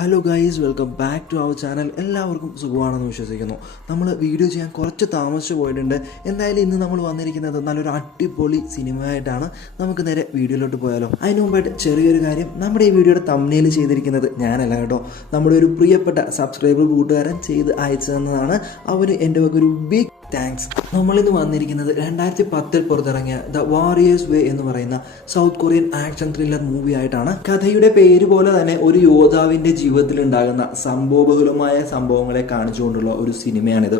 Hello guys, welcome back to our channel. എല്ലാവർക്കും സുഖമാണെന്ന് വിശ്വസിക്കുന്നു. നമ്മൾ വീഡിയോ ചെയ്യാൻ കുറച്ച് താമസിച്ച് പോയിട്ടുണ്ട്. എന്തായാലും ഇന്ന് നമ്മൾ വന്നിരിക്കുന്നത് നല്ലൊരു അടിപൊളി സിനിമയായിട്ടാണ്. നമുക്ക് നേരെ വീഡിയോയിലോട്ട് പോയാലോ. അതിന് മുമ്പായിട്ട് ചെറിയൊരു കാര്യം, നമ്മുടെ ഈ വീഡിയോയുടെ തംബ്നെയിൽ ചെയ്തിരിക്കുന്നത് ഞാനല്ല കേട്ടോ, നമ്മുടെ ഒരു പ്രിയപ്പെട്ട സബ്സ്ക്രൈബർ കൂട്ടുകാരൻ ചെയ്ത് അയച്ചു തന്നതാണ്. അവന് എൻ്റെ വക ഒരു ബിഗ് താങ്ക്സ്. നമ്മളിന്ന് വന്നിരിക്കുന്നത് 2010 പുറത്തിറങ്ങിയ ദ വാരിയേഴ്സ് വേ എന്ന് പറയുന്ന south Korean action thriller movie ആയിട്ടാണ്. കഥയുടെ പേര് പോലെ തന്നെ ഒരു യോദ്ധാവിൻ്റെ ജീവിതത്തിൽ ഉണ്ടാകുന്ന സംഭവബഹുലമായ സംഭവങ്ങളെ കാണിച്ചുകൊണ്ടുള്ള ഒരു സിനിമയാണിത്.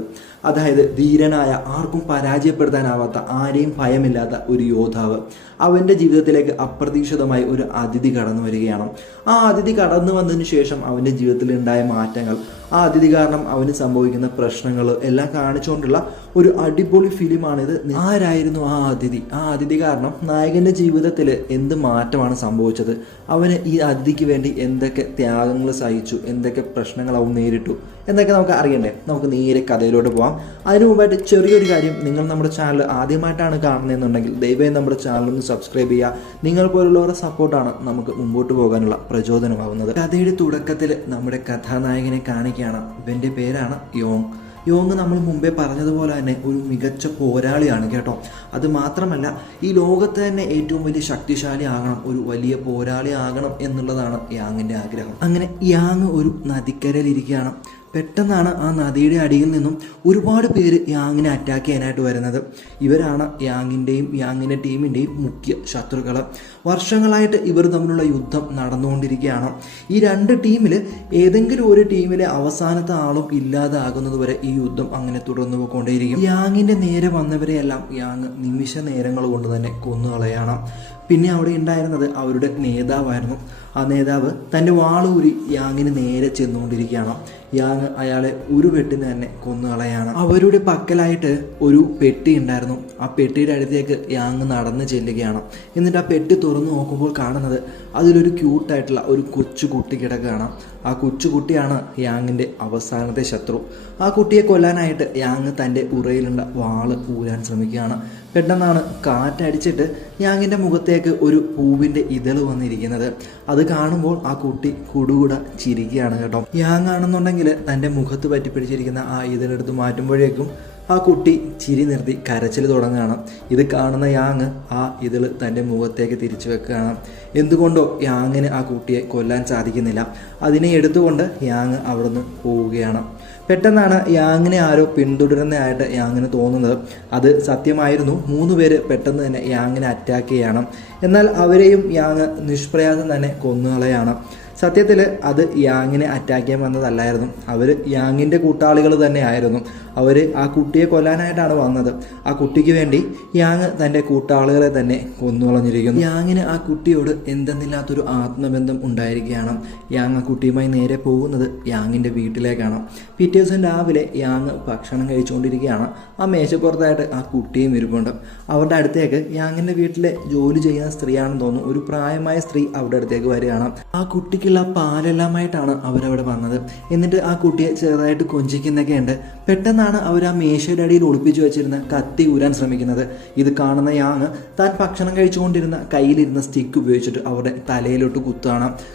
അതായത് ധീരനായ, ആർക്കും പരാജയപ്പെടുത്താനാവാത്ത, ആരെയും ഭയമില്ലാത്ത ഒരു യോദ്ധാവ്, അവൻ്റെ ജീവിതത്തിലേക്ക് അപ്രതീക്ഷിതമായി ഒരു അതിഥി കടന്നു വരികയാണ്. ആ അതിഥി കടന്നു വന്നതിന് ശേഷം അവൻ്റെ ജീവിതത്തിൽ ഉണ്ടായ മാറ്റങ്ങൾ, ആ അതിഥി കാരണം അവന് സംഭവിക്കുന്ന പ്രശ്നങ്ങൾ എല്ലാം കാണിച്ചുകൊണ്ടുള്ള ഒരു അടിപൊളി ഫിലിമാണിത്. ആരായിരുന്നു ആ അതിഥി? ആ അതിഥി കാരണം നായകൻ്റെ ജീവിതത്തിൽ എന്ത് മാറ്റമാണ് സംഭവിച്ചത്? അവന് ഈ അതിഥിക്ക് വേണ്ടി എന്തൊക്കെ ത്യാഗങ്ങൾ സഹിച്ചു, എന്തൊക്കെ പ്രശ്നങ്ങൾ അവൻ നേരിട്ടു എന്നൊക്കെ നമുക്ക് അറിയണ്ടേ. നമുക്ക് നേരെ കഥയിലോട്ട് പോകാം. അതിനു മുമ്പായിട്ട് ചെറിയൊരു കാര്യം, നിങ്ങൾ നമ്മുടെ ചാനൽ ആദ്യമായിട്ടാണ് കാണുന്നതെന്നുണ്ടെങ്കിൽ ദയവായി നമ്മുടെ ചാനൽ ഒന്ന് സബ്സ്ക്രൈബ് ചെയ്യുക. നിങ്ങൾ പോലുള്ളവരുടെ സപ്പോർട്ടാണ് നമുക്ക് മുമ്പോട്ട് പോകാനുള്ള പ്രചോദനമാകുന്നത്. കഥയുടെ തുടക്കത്തിൽ നമ്മുടെ കഥാനായകനെ കാണിക്കുകയാണ്. ഇവൻ്റെ പേരാണ് യോങ്. നമ്മൾ മുമ്പേ പറഞ്ഞതുപോലെ തന്നെ ഒരു മികച്ച പോരാളിയാണ് കേട്ടോ. അത് മാത്രമല്ല, ഈ ലോകത്ത് തന്നെ ഏറ്റവും വലിയ ശക്തിശാലി ആകണം, ഒരു വലിയ പോരാളി ആകണം എന്നുള്ളതാണ് യാങ്ങിൻ്റെ ആഗ്രഹം. അങ്ങനെ യാങ് ഒരു നദിക്കരയിലിരിക്കുകയാണ്. പെട്ടെന്നാണ് ആ നദിയുടെ അടിയിൽ നിന്നും ഒരുപാട് പേര് യാങ്ങിനെ അറ്റാക്ക് ചെയ്യാനായിട്ട് വരുന്നത്. ഇവരാണ് യാങ്ങിൻ്റെയും യാങ്ങിൻ്റെ ടീമിൻ്റെയും മുഖ്യ ശത്രുക്കൾ. വർഷങ്ങളായിട്ട് ഇവർ തമ്മിലുള്ള യുദ്ധം നടന്നുകൊണ്ടിരിക്കുകയാണ്. ഈ രണ്ട് ടീമിൽ ഏതെങ്കിലും ഒരു ടീമിലെ അവസാനത്തെ ആളും ഇല്ലാതാകുന്നത് വരെ ഈ യുദ്ധം അങ്ങനെ തുടർന്നു പോയിക്കൊണ്ടേയിരിക്കും. യാങ്ങിൻ്റെ നേരെ വന്നവരെയെല്ലാം യാങ് നിമിഷ നേരങ്ങൾ കൊണ്ട് തന്നെ കൊന്നുകളയാണ്. പിന്നെ അവിടെ ഉണ്ടായിരുന്നത് അവരുടെ നേതാവായിരുന്നു. ആ നേതാവ് തൻ്റെ വാളൂരി യാങ്ങിന് നേരെ ചെന്നുകൊണ്ടിരിക്കുകയാണ്. യാങ് അയാളെ ഒരു വെട്ടിന് തന്നെ കൊന്നുകളയാണ്. അവരുടെ പക്കലായിട്ട് ഒരു പെട്ടി ഉണ്ടായിരുന്നു. ആ പെട്ടിയുടെ അടുത്തേക്ക് യാങ് നടന്ന് ചെല്ലുകയാണ്. എന്നിട്ട് ആ പെട്ടി തുറന്നു നോക്കുമ്പോൾ കാണുന്നത് അതിലൊരു ക്യൂട്ടായിട്ടുള്ള ഒരു കൊച്ചുകുട്ടി കിടക്കുകയാണ്. ആ കൊച്ചുകുട്ടിയാണ് യാങ്ങിൻ്റെ അവസാനത്തെ ശത്രു. ആ കുട്ടിയെ കൊല്ലാനായിട്ട് യാങ് തൻ്റെ ഉറയിലുള്ള വാള് ഊരാൻ ശ്രമിക്കുകയാണ്. പെട്ടെന്നാണ് കാറ്റടിച്ചിട്ട് യാങ്ങിൻ്റെ മുഖത്തേക്ക് ഒരു പൂവിൻ്റെ ഇതള് വന്നിരിക്കുന്നത്. അത് കാണുമ്പോൾ ആ കുട്ടി കുടുകൂട ചിരിക്കുകയാണ് കേട്ടോ. യാങ് ആണെന്നുണ്ടെങ്കിൽ തൻ്റെ മുഖത്ത് പറ്റിപ്പിടിച്ചിരിക്കുന്ന ആ ഇതളെടുത്ത് മാറ്റുമ്പോഴേക്കും ആ കുട്ടി ചിരി നിർത്തി കരച്ചിൽ തുടങ്ങുകയാണ്. ഇത് കാണുന്ന യാങ് ആ ഇതള് തൻ്റെ മുഖത്തേക്ക് തിരിച്ചു വെക്കുകയാണ്. എന്തുകൊണ്ടോ യാങ്ങിന് ആ കുട്ടിയെ കൊല്ലാൻ സാധിക്കുന്നില്ല. അതിനെ എടുത്തുകൊണ്ട് യാങ് അവിടുന്ന് പോവുകയാണ്. പെട്ടെന്നാണ് യാങ്ങിനെ ആരോ പിന്തുടരുന്നതായിട്ട് യാങ്ങിന് തോന്നുന്നത്. അത് സത്യമായിരുന്നു. 3 പേര് പെട്ടെന്ന് തന്നെ യാങ്ങിനെ അറ്റാക്ക് ചെയ്യണം. എന്നാൽ അവരെയും യാങ് നിഷ്പ്രയാസം തന്നെ കൊന്നുകളയാണ്. സത്യത്തിൽ അത് യാങ്ങിനെ അറ്റാക്ക് ചെയ്യാൻ വന്നതല്ലായിരുന്നു. അവർ യാങ്ങിൻ്റെ കൂട്ടാളികൾ തന്നെ ആയിരുന്നു. അവർ ആ കുട്ടിയെ കൊല്ലാനായിട്ടാണ് വന്നത്. ആ കുട്ടിക്ക് വേണ്ടി യാങ് തൻ്റെ കൂട്ടാളികളെ തന്നെ കൊന്നുകളഞ്ഞിരിക്കുന്നു. യാങ്ങിന് ആ കുട്ടിയോട് എന്തെന്നില്ലാത്തൊരു ആത്മബന്ധം ഉണ്ടായിരിക്കുകയാണ്. യാങ് ആ കുട്ടിയുമായി നേരെ പോകുന്നത് യാങ്ങിൻ്റെ വീട്ടിലേക്കാണ്. പിറ്റേ ദിവസം രാവിലെ യാങ് ഭക്ഷണം കഴിച്ചുകൊണ്ടിരിക്കുകയാണ്. ആ മേശപ്പുറത്തായിട്ട് ആ കുട്ടിയും ഇരിപ്പുണ്ട്. അവരുടെ അടുത്തേക്ക് യാങ്ങിൻ്റെ വീട്ടിലെ ജോലി ചെയ്യുന്ന സ്ത്രീയാണെന്ന് തോന്നുന്നു, ഒരു പ്രായമായ സ്ത്രീ അവിടെ അടുത്തേക്ക് വരികയാണ്. ആ കുട്ടിക്കുള്ള പാലെല്ലാമായിട്ടാണ് അവരവിടെ വന്നത്. എന്നിട്ട് ആ കുട്ടിയെ ചെറുതായിട്ട് കൊഞ്ചിക്കുന്നൊക്കെ ഉണ്ട്. പെട്ടെന്നാണ് അവർ ആ മേശയുടെ അടിയിൽ ഒളിപ്പിച്ചു വെച്ചിരുന്ന കത്തി ഊരാൻ ശ്രമിക്കുന്നത്. ഇത് കാണുന്ന യാങ് താൻ ഭക്ഷണം കഴിച്ചുകൊണ്ടിരുന്ന കയ്യിലിരുന്ന സ്റ്റിക്ക് ഉപയോഗിച്ചിട്ട് അവരുടെ തലയിലോട്ട്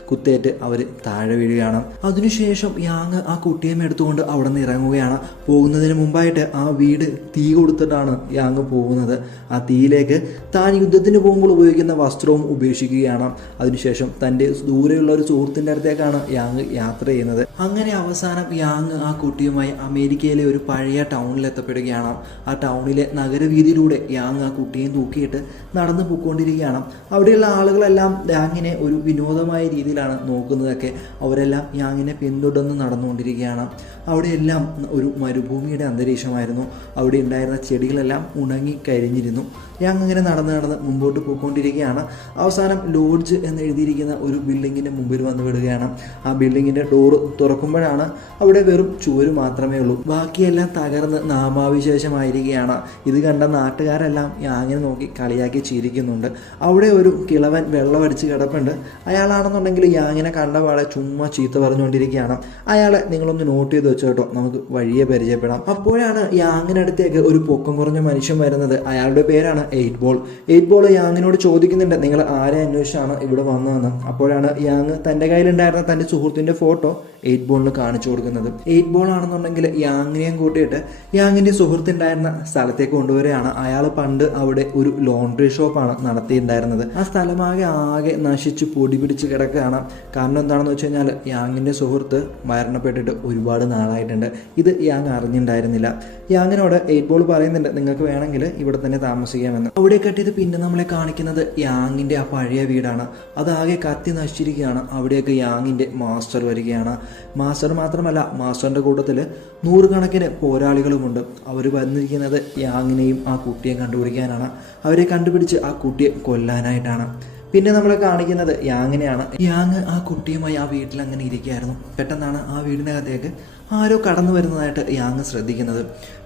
കുത്തേറ്റ് അവർ താഴെ വീഴുകയാണ്. അതിനുശേഷം യാങ് ആ കുട്ടിയെ എടുത്തുകൊണ്ട് അവിടെ നിന്ന് ഇറങ്ങുകയാണ്. പോകുന്നതിന് മുമ്പായിട്ട് ആ വീട് തീ കൊടുത്തിട്ടാണ് യാങ് പോകുന്നത്. ആ തീയിലേക്ക് താൻ യുദ്ധത്തിന് പോകുമ്പോൾ ഉപയോഗിക്കുന്ന വസ്ത്രവും ഉപേക്ഷിക്കുകയാണ്. അതിനുശേഷം തൻ്റെ ദൂരെയുള്ള ഒരു സുഹൃത്തിൻ്റെ അടുത്തേക്കാണ് യാങ് യാത്ര ചെയ്യുന്നത്. അങ്ങനെ അവസാനം യാങ് ആ കുട്ടിയുമായി അമേരിക്കയിലെ ഒരു പഴയ ടൗണിൽ എത്തപ്പെടുകയാണ്. ആ ടൗണിലെ നഗരവീതിയിലൂടെ യാങ് ആ കുട്ടിയെ തൂക്കിയിട്ട് നടന്നു പോയിക്കൊണ്ടിരിക്കുകയാണ്. അവിടെയുള്ള ആളുകളെല്ലാം യാങ്ങിനെ ഒരു വിനോദമായ രീതിയിലാണ് നോക്കുന്നതൊക്കെ. അവരെല്ലാം യാങ്ങിനെ പിന്തുടർന്ന് നടന്നുകൊണ്ടിരിക്കുകയാണ്. അവിടെയെല്ലാം ഒരു മരുഭൂമിയുടെ അന്തരീക്ഷമായിരുന്നു. അവിടെ ഉണ്ടായിരുന്ന ചെടികളെല്ലാം ഉണങ്ങി കരിഞ്ഞിരുന്നു. യാങ് അങ്ങനെ നടന്ന് മുമ്പോട്ട് പോയിക്കൊണ്ടിരിക്കുകയാണ്. അവസാനം ലോഡ്ജ് എന്ന് എഴുതിയിരിക്കുന്ന ഒരു ബിൽഡിങ്ങിൻ്റെ മുമ്പിൽ വന്ന് വിടുകയാണ്. ആ ബിൽഡിങ്ങിൻ്റെ ഡോറ് തുറക്കുമ്പോഴാണ് അവിടെ വെറും ചുവര് മാത്രമേ ഉള്ളൂ. ബാക്കിയെല്ലാം തകർന്ന് നാമാവിശേഷമായിരിക്കുകയാണ്. ഇത് കണ്ട നാട്ടുകാരെല്ലാം യാങ്ങിനെ നോക്കി കളിയാക്കി ചിരിക്കുന്നുണ്ട്. അവിടെ ഒരു കിളവൻ വെള്ളമടിച്ച് കിടപ്പുണ്ട്. അയാളാണെന്നുണ്ടെങ്കിൽ യാങ്ങിനെ കണ്ടപാടെ ചുമ്മാ ചീത്ത പറഞ്ഞുകൊണ്ടിരിക്കുകയാണ്. അയാളെ നിങ്ങളൊന്ന് നോട്ട് ചെയ്ത് വെച്ചോ കേട്ടോ, നമുക്ക് വഴിയെ പരിചയപ്പെടാം. അപ്പോഴാണ് യാങ്ങിനടുത്തേക്ക് ഒരു പൊക്കം കുറഞ്ഞ മനുഷ്യൻ വരുന്നത്. അയാളുടെ പേരാണ് എയ്റ്റ് ബോൾ യാങ്ങിനോട് ചോദിക്കുന്നുണ്ട്, നിങ്ങൾ ആരെ അന്വേഷിച്ചാണ് ഇവിടെ വന്നതെന്ന്. അപ്പോഴാണ് യാങ് തൻ്റെ കയ്യിലുണ്ടായിരുന്ന തൻ്റെ സുഹൃത്തിൻ്റെ ഫോട്ടോ എയ്റ്റ് ബോളിന് കാണിച്ചു കൊടുക്കുന്നത്. എയ്റ്റ് ബോൾ ആണെന്നുണ്ടെങ്കിൽ യാങ്ങിനെയും കൂട്ടിയിട്ട് യാങ്ങിൻ്റെ സുഹൃത്തുണ്ടായിരുന്ന സ്ഥലത്തേക്ക് കൊണ്ടുവരികയാണ്. അയാൾ പണ്ട് അവിടെ ഒരു ലോണ്ടറി ഷോപ്പാണ് നടത്തിയിട്ടുണ്ടായിരുന്നത്. ആ സ്ഥലമാകെ നശിച്ച് പൊടി പിടിച്ച് കിടക്കുകയാണ്. കാരണം എന്താണെന്ന് വെച്ച് കഴിഞ്ഞാൽ യാങ്ങിൻ്റെ സുഹൃത്ത് മരണപ്പെട്ടിട്ട് ഒരുപാട് നാളായിട്ടുണ്ട്. ഇത് യാങ് അറിഞ്ഞിട്ടുണ്ടായിരുന്നില്ല. യാങ്ങിനോട് എയ്റ്റ് ബോൾ പറയുന്നുണ്ട്, നിങ്ങൾക്ക് വേണമെങ്കിൽ ഇവിടെ തന്നെ താമസിക്കാമെന്ന്. അവിടെ കെട്ടിയത് പിന്നെ നമ്മളെ കാണിക്കുന്നത് യാങ്ങിൻ്റെ ആ പഴയ വീടാണ്. അതാകെ കത്തി നശിച്ചിരിക്കുകയാണ്. അവിടെയൊക്കെ യാങ്ങിൻ്റെ മാസ്റ്റർ വരികയാണ്. മാസ്റ്റർ മാത്രമല്ല, മാസ്റ്ററിൻ്റെ കൂട്ടത്തിൽ 100 കണക്കിന് പോരാളികളുമുണ്ട്. അവർ വന്നിരിക്കുന്നത് യാങ്ങിനെയും ആ കുട്ടിയെ കണ്ടുപിടിക്കാനാണ്. അവരെ കണ്ടുപിടിച്ച് ആ കുട്ടിയെ കൊല്ലാനായിട്ടാണ്. പിന്നെ നമ്മൾ കാണിക്കുന്നത് യാങ്ങിനെയാണ്. യാങ് ആ കുട്ടിയുമായി ആ വീട്ടിൽ അങ്ങനെ ഇരിക്കുകയായിരുന്നു. പെട്ടെന്നാണ് ആ വീടിനകത്തേക്ക് ആരോ കടന്നു വരുന്നതായിട്ട് യാങ് ശ്രദ്ധിക്കുന്നത്.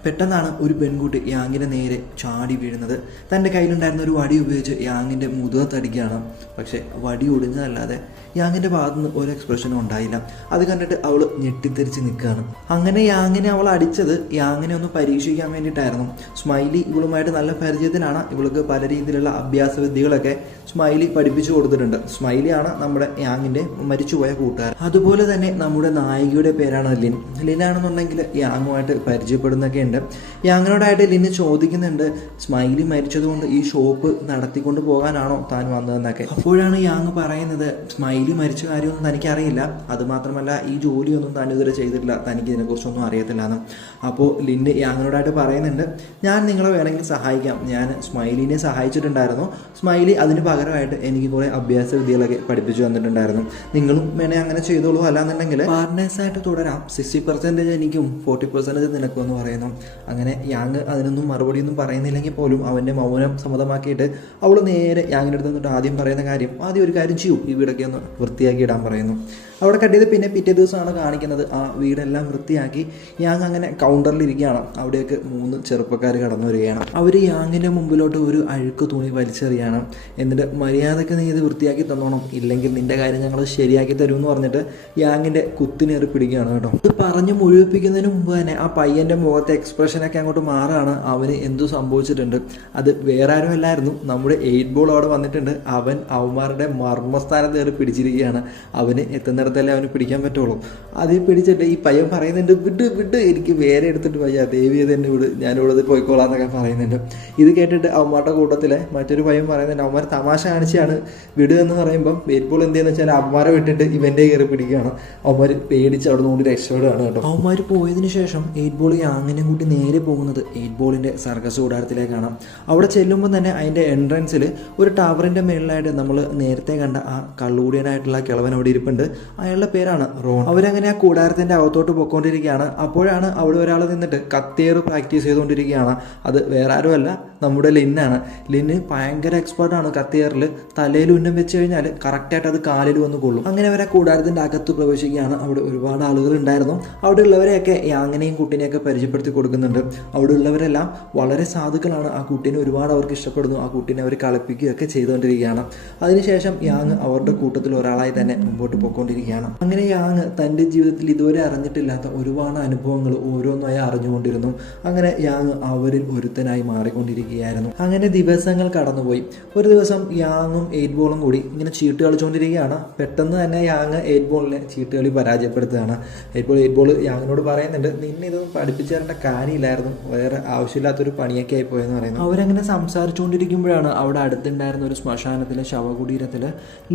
പെട്ടെന്നാണ് ഒരു പെൺകുട്ടി യാങ്ങിൻ്റെ നേരെ ചാടി വീഴുന്നത്. തൻ്റെ കയ്യിലുണ്ടായിരുന്ന ഒരു വടി ഉപയോഗിച്ച് യാങ്ങിൻ്റെ മുതുകത്തടിക്കുകയാണ്. പക്ഷേ വടി ഒടിഞ്ഞതല്ലാതെ യാങ്ങിൻ്റെ ഭാഗത്തുനിന്ന് ഒരു എക്സ്പ്രഷനും ഉണ്ടായില്ല. അത് കണ്ടിട്ട് അവൾ ഞെട്ടിത്തെറിച്ച് നിൽക്കുകയാണ്. അങ്ങനെ യാങ്ങിനെ അവൾ അടിച്ചത് യാങ്ങിനെ ഒന്ന് പരീക്ഷിക്കാൻ വേണ്ടിയിട്ടായിരുന്നു. സ്മൈലി ഇവളുമായിട്ട് നല്ല പരിചയത്തിലാണ്. ഇവൾക്ക് പല രീതിയിലുള്ള അഭ്യാസ വിദ്യകളൊക്കെ സ്മൈലി പഠിപ്പിച്ചു കൊടുത്തിട്ടുണ്ട്. സ്മൈലിയാണ് നമ്മുടെ യാങ്ങിൻ്റെ മരിച്ചുപോയ കൂട്ടുകാരൻ. അതുപോലെ തന്നെ നമ്മുടെ നായികയുടെ പേരാണ് ലിൻ. ലിനാണെന്നുണ്ടെങ്കിൽ യാങ്ങുമായിട്ട് പരിചയപ്പെടുന്നൊക്കെ ഉണ്ട്. യാങ്ങിനോടായിട്ട് ലിന് ചോദിക്കുന്നുണ്ട്, സ്മൈലി മരിച്ചതുകൊണ്ട് ഈ ഷോപ്പ് നടത്തിക്കൊണ്ട് പോകാനാണോ താൻ വന്നതെന്നൊക്കെ. അപ്പോഴാണ് യാങ് പറയുന്നത്, സ്മൈലി മരിച്ച കാര്യമൊന്നും തനിക്കറിയില്ല, അതുമാത്രമല്ല ഈ ജോലിയൊന്നും താൻ ഇതുവരെ ചെയ്തിട്ടില്ല, തനിക്ക് ഇതിനെക്കുറിച്ചൊന്നും അറിയത്തില്ല എന്ന്. അപ്പോൾ ലിന് യാങ്ങിനോടായിട്ട് പറയുന്നുണ്ട്, ഞാൻ നിങ്ങളെ വേണമെങ്കിൽ സഹായിക്കാം. ഞാൻ സ്മൈലിനെ സഹായിച്ചിട്ടുണ്ടായിരുന്നു. സ്മൈലി അതിന് പകരമായിട്ട് എനിക്ക് കുറേ അഭ്യാസ വിദ്യകളൊക്കെ പഠിപ്പിച്ചു തന്നിട്ടുണ്ടായിരുന്നു. നിങ്ങളും വേണേൽ അങ്ങനെ ചെയ്തോളൂ, അല്ലാന്നുണ്ടെങ്കിൽ പാർട്ട്നേഴ്സായിട്ട് തുടരാം. 60% എനിക്കും 40% നിനക്കും എന്ന് പറയുന്നു. അങ്ങനെ യാങ് അതിനൊന്നും മറുപടിയൊന്നും പറയുന്നില്ലെങ്കിൽ പോലും അവൻ്റെ മൗനം സമ്മതമാക്കിയിട്ട് അവൾ നേരെ യാങ്ങിൻ്റെ അടുത്ത് നിന്നിട്ട് ആദ്യം പറയുന്ന കാര്യം, ആദ്യം ഒരു കാര്യം ചെയ്യൂ, ഈ വീടൊക്കെ ഒന്ന് വൃത്തിയാക്കി ഇടാൻ പറയുന്നു. അവിടെ കട്ടിയത് പിന്നെ പിറ്റേ ദിവസമാണ് കാണിക്കുന്നത്. ആ വീടെല്ലാം വൃത്തിയാക്കി യാങ് അങ്ങനെ കൗണ്ടറിലിരിക്കുകയാണ്. അവിടേക്ക് 3 ചെറുപ്പക്കാർ കടന്നു വരികയാണ്. അവർ യാങ്ങിൻ്റെ മുമ്പിലോട്ട് ഒരു അഴുക്ക് തുണി വലിച്ചെറിയാണ്. എന്നിട്ട് മര്യാദയ്ക്ക് നീ ഇത് വൃത്തിയാക്കി തന്നോണം, ഇല്ലെങ്കിൽ നിൻ്റെ കാര്യം ഞങ്ങൾ ശരിയാക്കി തരുമെന്ന് പറഞ്ഞിട്ട് യാങ്ങിൻ്റെ കുത്തിനേറി പിടിക്കുകയാണ് കേട്ടോ. ഇത് പറഞ്ഞ് മുഴുവിപ്പിക്കുന്നതിന് മുമ്പ് തന്നെ ആ പയ്യൻ്റെ മുഖത്തെ എക്സ്പ്രഷനൊക്കെ അങ്ങോട്ട് മാറാണ്. അവന് എന്തു സംഭവിച്ചിട്ടുണ്ട്. അത് വേറെ ആരും അല്ലായിരുന്നു, നമ്മുടെ എയ്റ്റ് ബോൾ അവിടെ വന്നിട്ടുണ്ട്. അവൻ അവന്മാരുടെ മർമ്മസ്ഥാനത്ത് കയറി പിടിച്ചിരിക്കുകയാണ്. അവന് എത്തുന്നിടത്തല്ലേ അവന് പിടിക്കാൻ പറ്റുള്ളൂ. അതിൽ പിടിച്ചിട്ട് ഈ പയ്യൻ പറയുന്നുണ്ട്, വിട്ട് എനിക്ക് വേറെ എടുത്തിട്ട് വയ്യ, ദേവി ചെയ്ത് തന്നെ വിട്, ഞാനിവിടെ പോയിക്കോളാം എന്നൊക്കെ പറയുന്നുണ്ട്. ഇത് കേട്ടിട്ട് അവന്മാരുടെ കൂട്ടത്തിലെ മറ്റൊരു പയ്യൻ പറയുന്നുണ്ട്, അവന്മാർ തമാശ കാണിച്ചാണ് വിടുക എന്ന് പറയുമ്പം എയ്റ്റ് ബോൾ എന്ത് ചെയ്യുന്ന വെച്ചാൽ അവന്മാരെ വിട്ടിട്ട് ഇവൻ്റെ കയറി പിടിക്കുകയാണ്. അവന്മാർ പേടിച്ച് അവിടെ നിന്ന് രക്ഷപ്പെടുകയാണ് കേട്ടോ. അവന്മാർ പോയതിനു ശേഷം എയ്റ്റ് ബോൾ യാങ്ങിനെ കൂട്ടി നേരെ പോകുന്നത് എയ്റ്റ് ബോളിൻ്റെ സർക്കസ് കൂടാരത്തിലേക്കാണ്. അവിടെ ചെല്ലുമ്പോൾ തന്നെ അതിൻ്റെ എൻട്രൻസിൽ ഒരു ടവറിൻ്റെ മേളിലായിട്ട് നമ്മൾ നേരത്തെ കണ്ട ആ കള്ളുകൂടിയനായിട്ടുള്ള കിളവൻ അവിടെ ഇരിപ്പുണ്ട്. അയാളുടെ പേരാണ് റോൺ. അവരങ്ങനെ ആ കൂടാരത്തിൻ്റെ അകത്തോട്ട് പോയിക്കൊണ്ടിരിക്കുകയാണ്. അപ്പോഴാണ് അവിടെ ഒരാൾ നിന്നിട്ട് കത്തേറ് പ്രാക്ടീസ് ചെയ്തുകൊണ്ടിരിക്കുകയാണ്. അത് വേറെ ആരുമല്ല, നമ്മുടെ ലിന്നാണ്. ലിന്ന് ഭയങ്കര എക്സ്പേർട്ടാണ് കത്തിയേറിൽ. തലയിൽ ഉന്നം വെച്ച് കഴിഞ്ഞാൽ കറക്റ്റായിട്ട് അത് കാലിൽ വന്ന് കൊള്ളും. അങ്ങനെ അവരെ കൂടാരത്തിൻ്റെ അകത്ത് പ്രവേശിക്കുകയാണ്. അവിടെ ഒരുപാട് ആളുകൾ ഉണ്ടായിരുന്നു. അവിടെ ഉള്ളവരെയൊക്കെ യാങ്ങിനെയും കുട്ടീനെയൊക്കെ പരിചയപ്പെടുത്തി കൊടുക്കുന്നുണ്ട്. അവിടെ ഉള്ളവരെല്ലാം വളരെ സാധുക്കളാണ്. ആ കുട്ടീനെ ഒരുപാട് അവർക്ക് ഇഷ്ടപ്പെടുന്നു. ആ കുട്ടീനെ അവർ കളിപ്പിക്കുകയൊക്കെ ചെയ്തുകൊണ്ടിരിക്കുകയാണ്. അതിനുശേഷം യാങ് അവരുടെ കൂട്ടത്തിൽ ഒരാളായി തന്നെ മുമ്പോട്ട് പോയിക്കൊണ്ടിരിക്കുകയാണ്. അങ്ങനെ യാങ് തൻ്റെ ജീവിതത്തിൽ ഇതുവരെ അറിഞ്ഞിട്ടില്ലാത്ത ഒരുപാട് അനുഭവങ്ങൾ ഓരോന്നായി അറിഞ്ഞുകൊണ്ടിരുന്നു. അങ്ങനെ യാങ് അവരിൽ ഒരുത്തനായി മാറിക്കൊണ്ടിരിക്കുകയായിരുന്നു. അങ്ങനെ ദിവസങ്ങൾ കടന്നുപോയി. ഒരു ദിവസം യാങ്ങും എയ്റ്റ് ബോളും കൂടി ഇങ്ങനെ ചീട്ട് കളിച്ചുകൊണ്ടിരിക്കുകയാണ്. പെട്ടെന്ന് തന്നെ യാങ് എയ്റ്റ് ബോളിനെ ചീട്ടുകളി പരാജയപ്പെടുത്തുകയാണ്. എയ്റ്റ് ബോൾ യാങ്ങിനോട് പറയുന്നുണ്ട്, നിന്നെ ഇതൊന്നും പഠിപ്പിച്ചു തരേണ്ട കാര്യമില്ലായിരുന്നു, വേറെ ആവശ്യമില്ലാത്തൊരു പണിയൊക്കെ ആയി പോയെന്ന് പറയുന്നു. അവരങ്ങനെ സംസാരിച്ചുകൊണ്ടിരിക്കുമ്പോഴാണ് അവിടെ അടുത്തുണ്ടായിരുന്ന ഒരു ശ്മശാനത്തിലെ ശവകുടീരത്തിൽ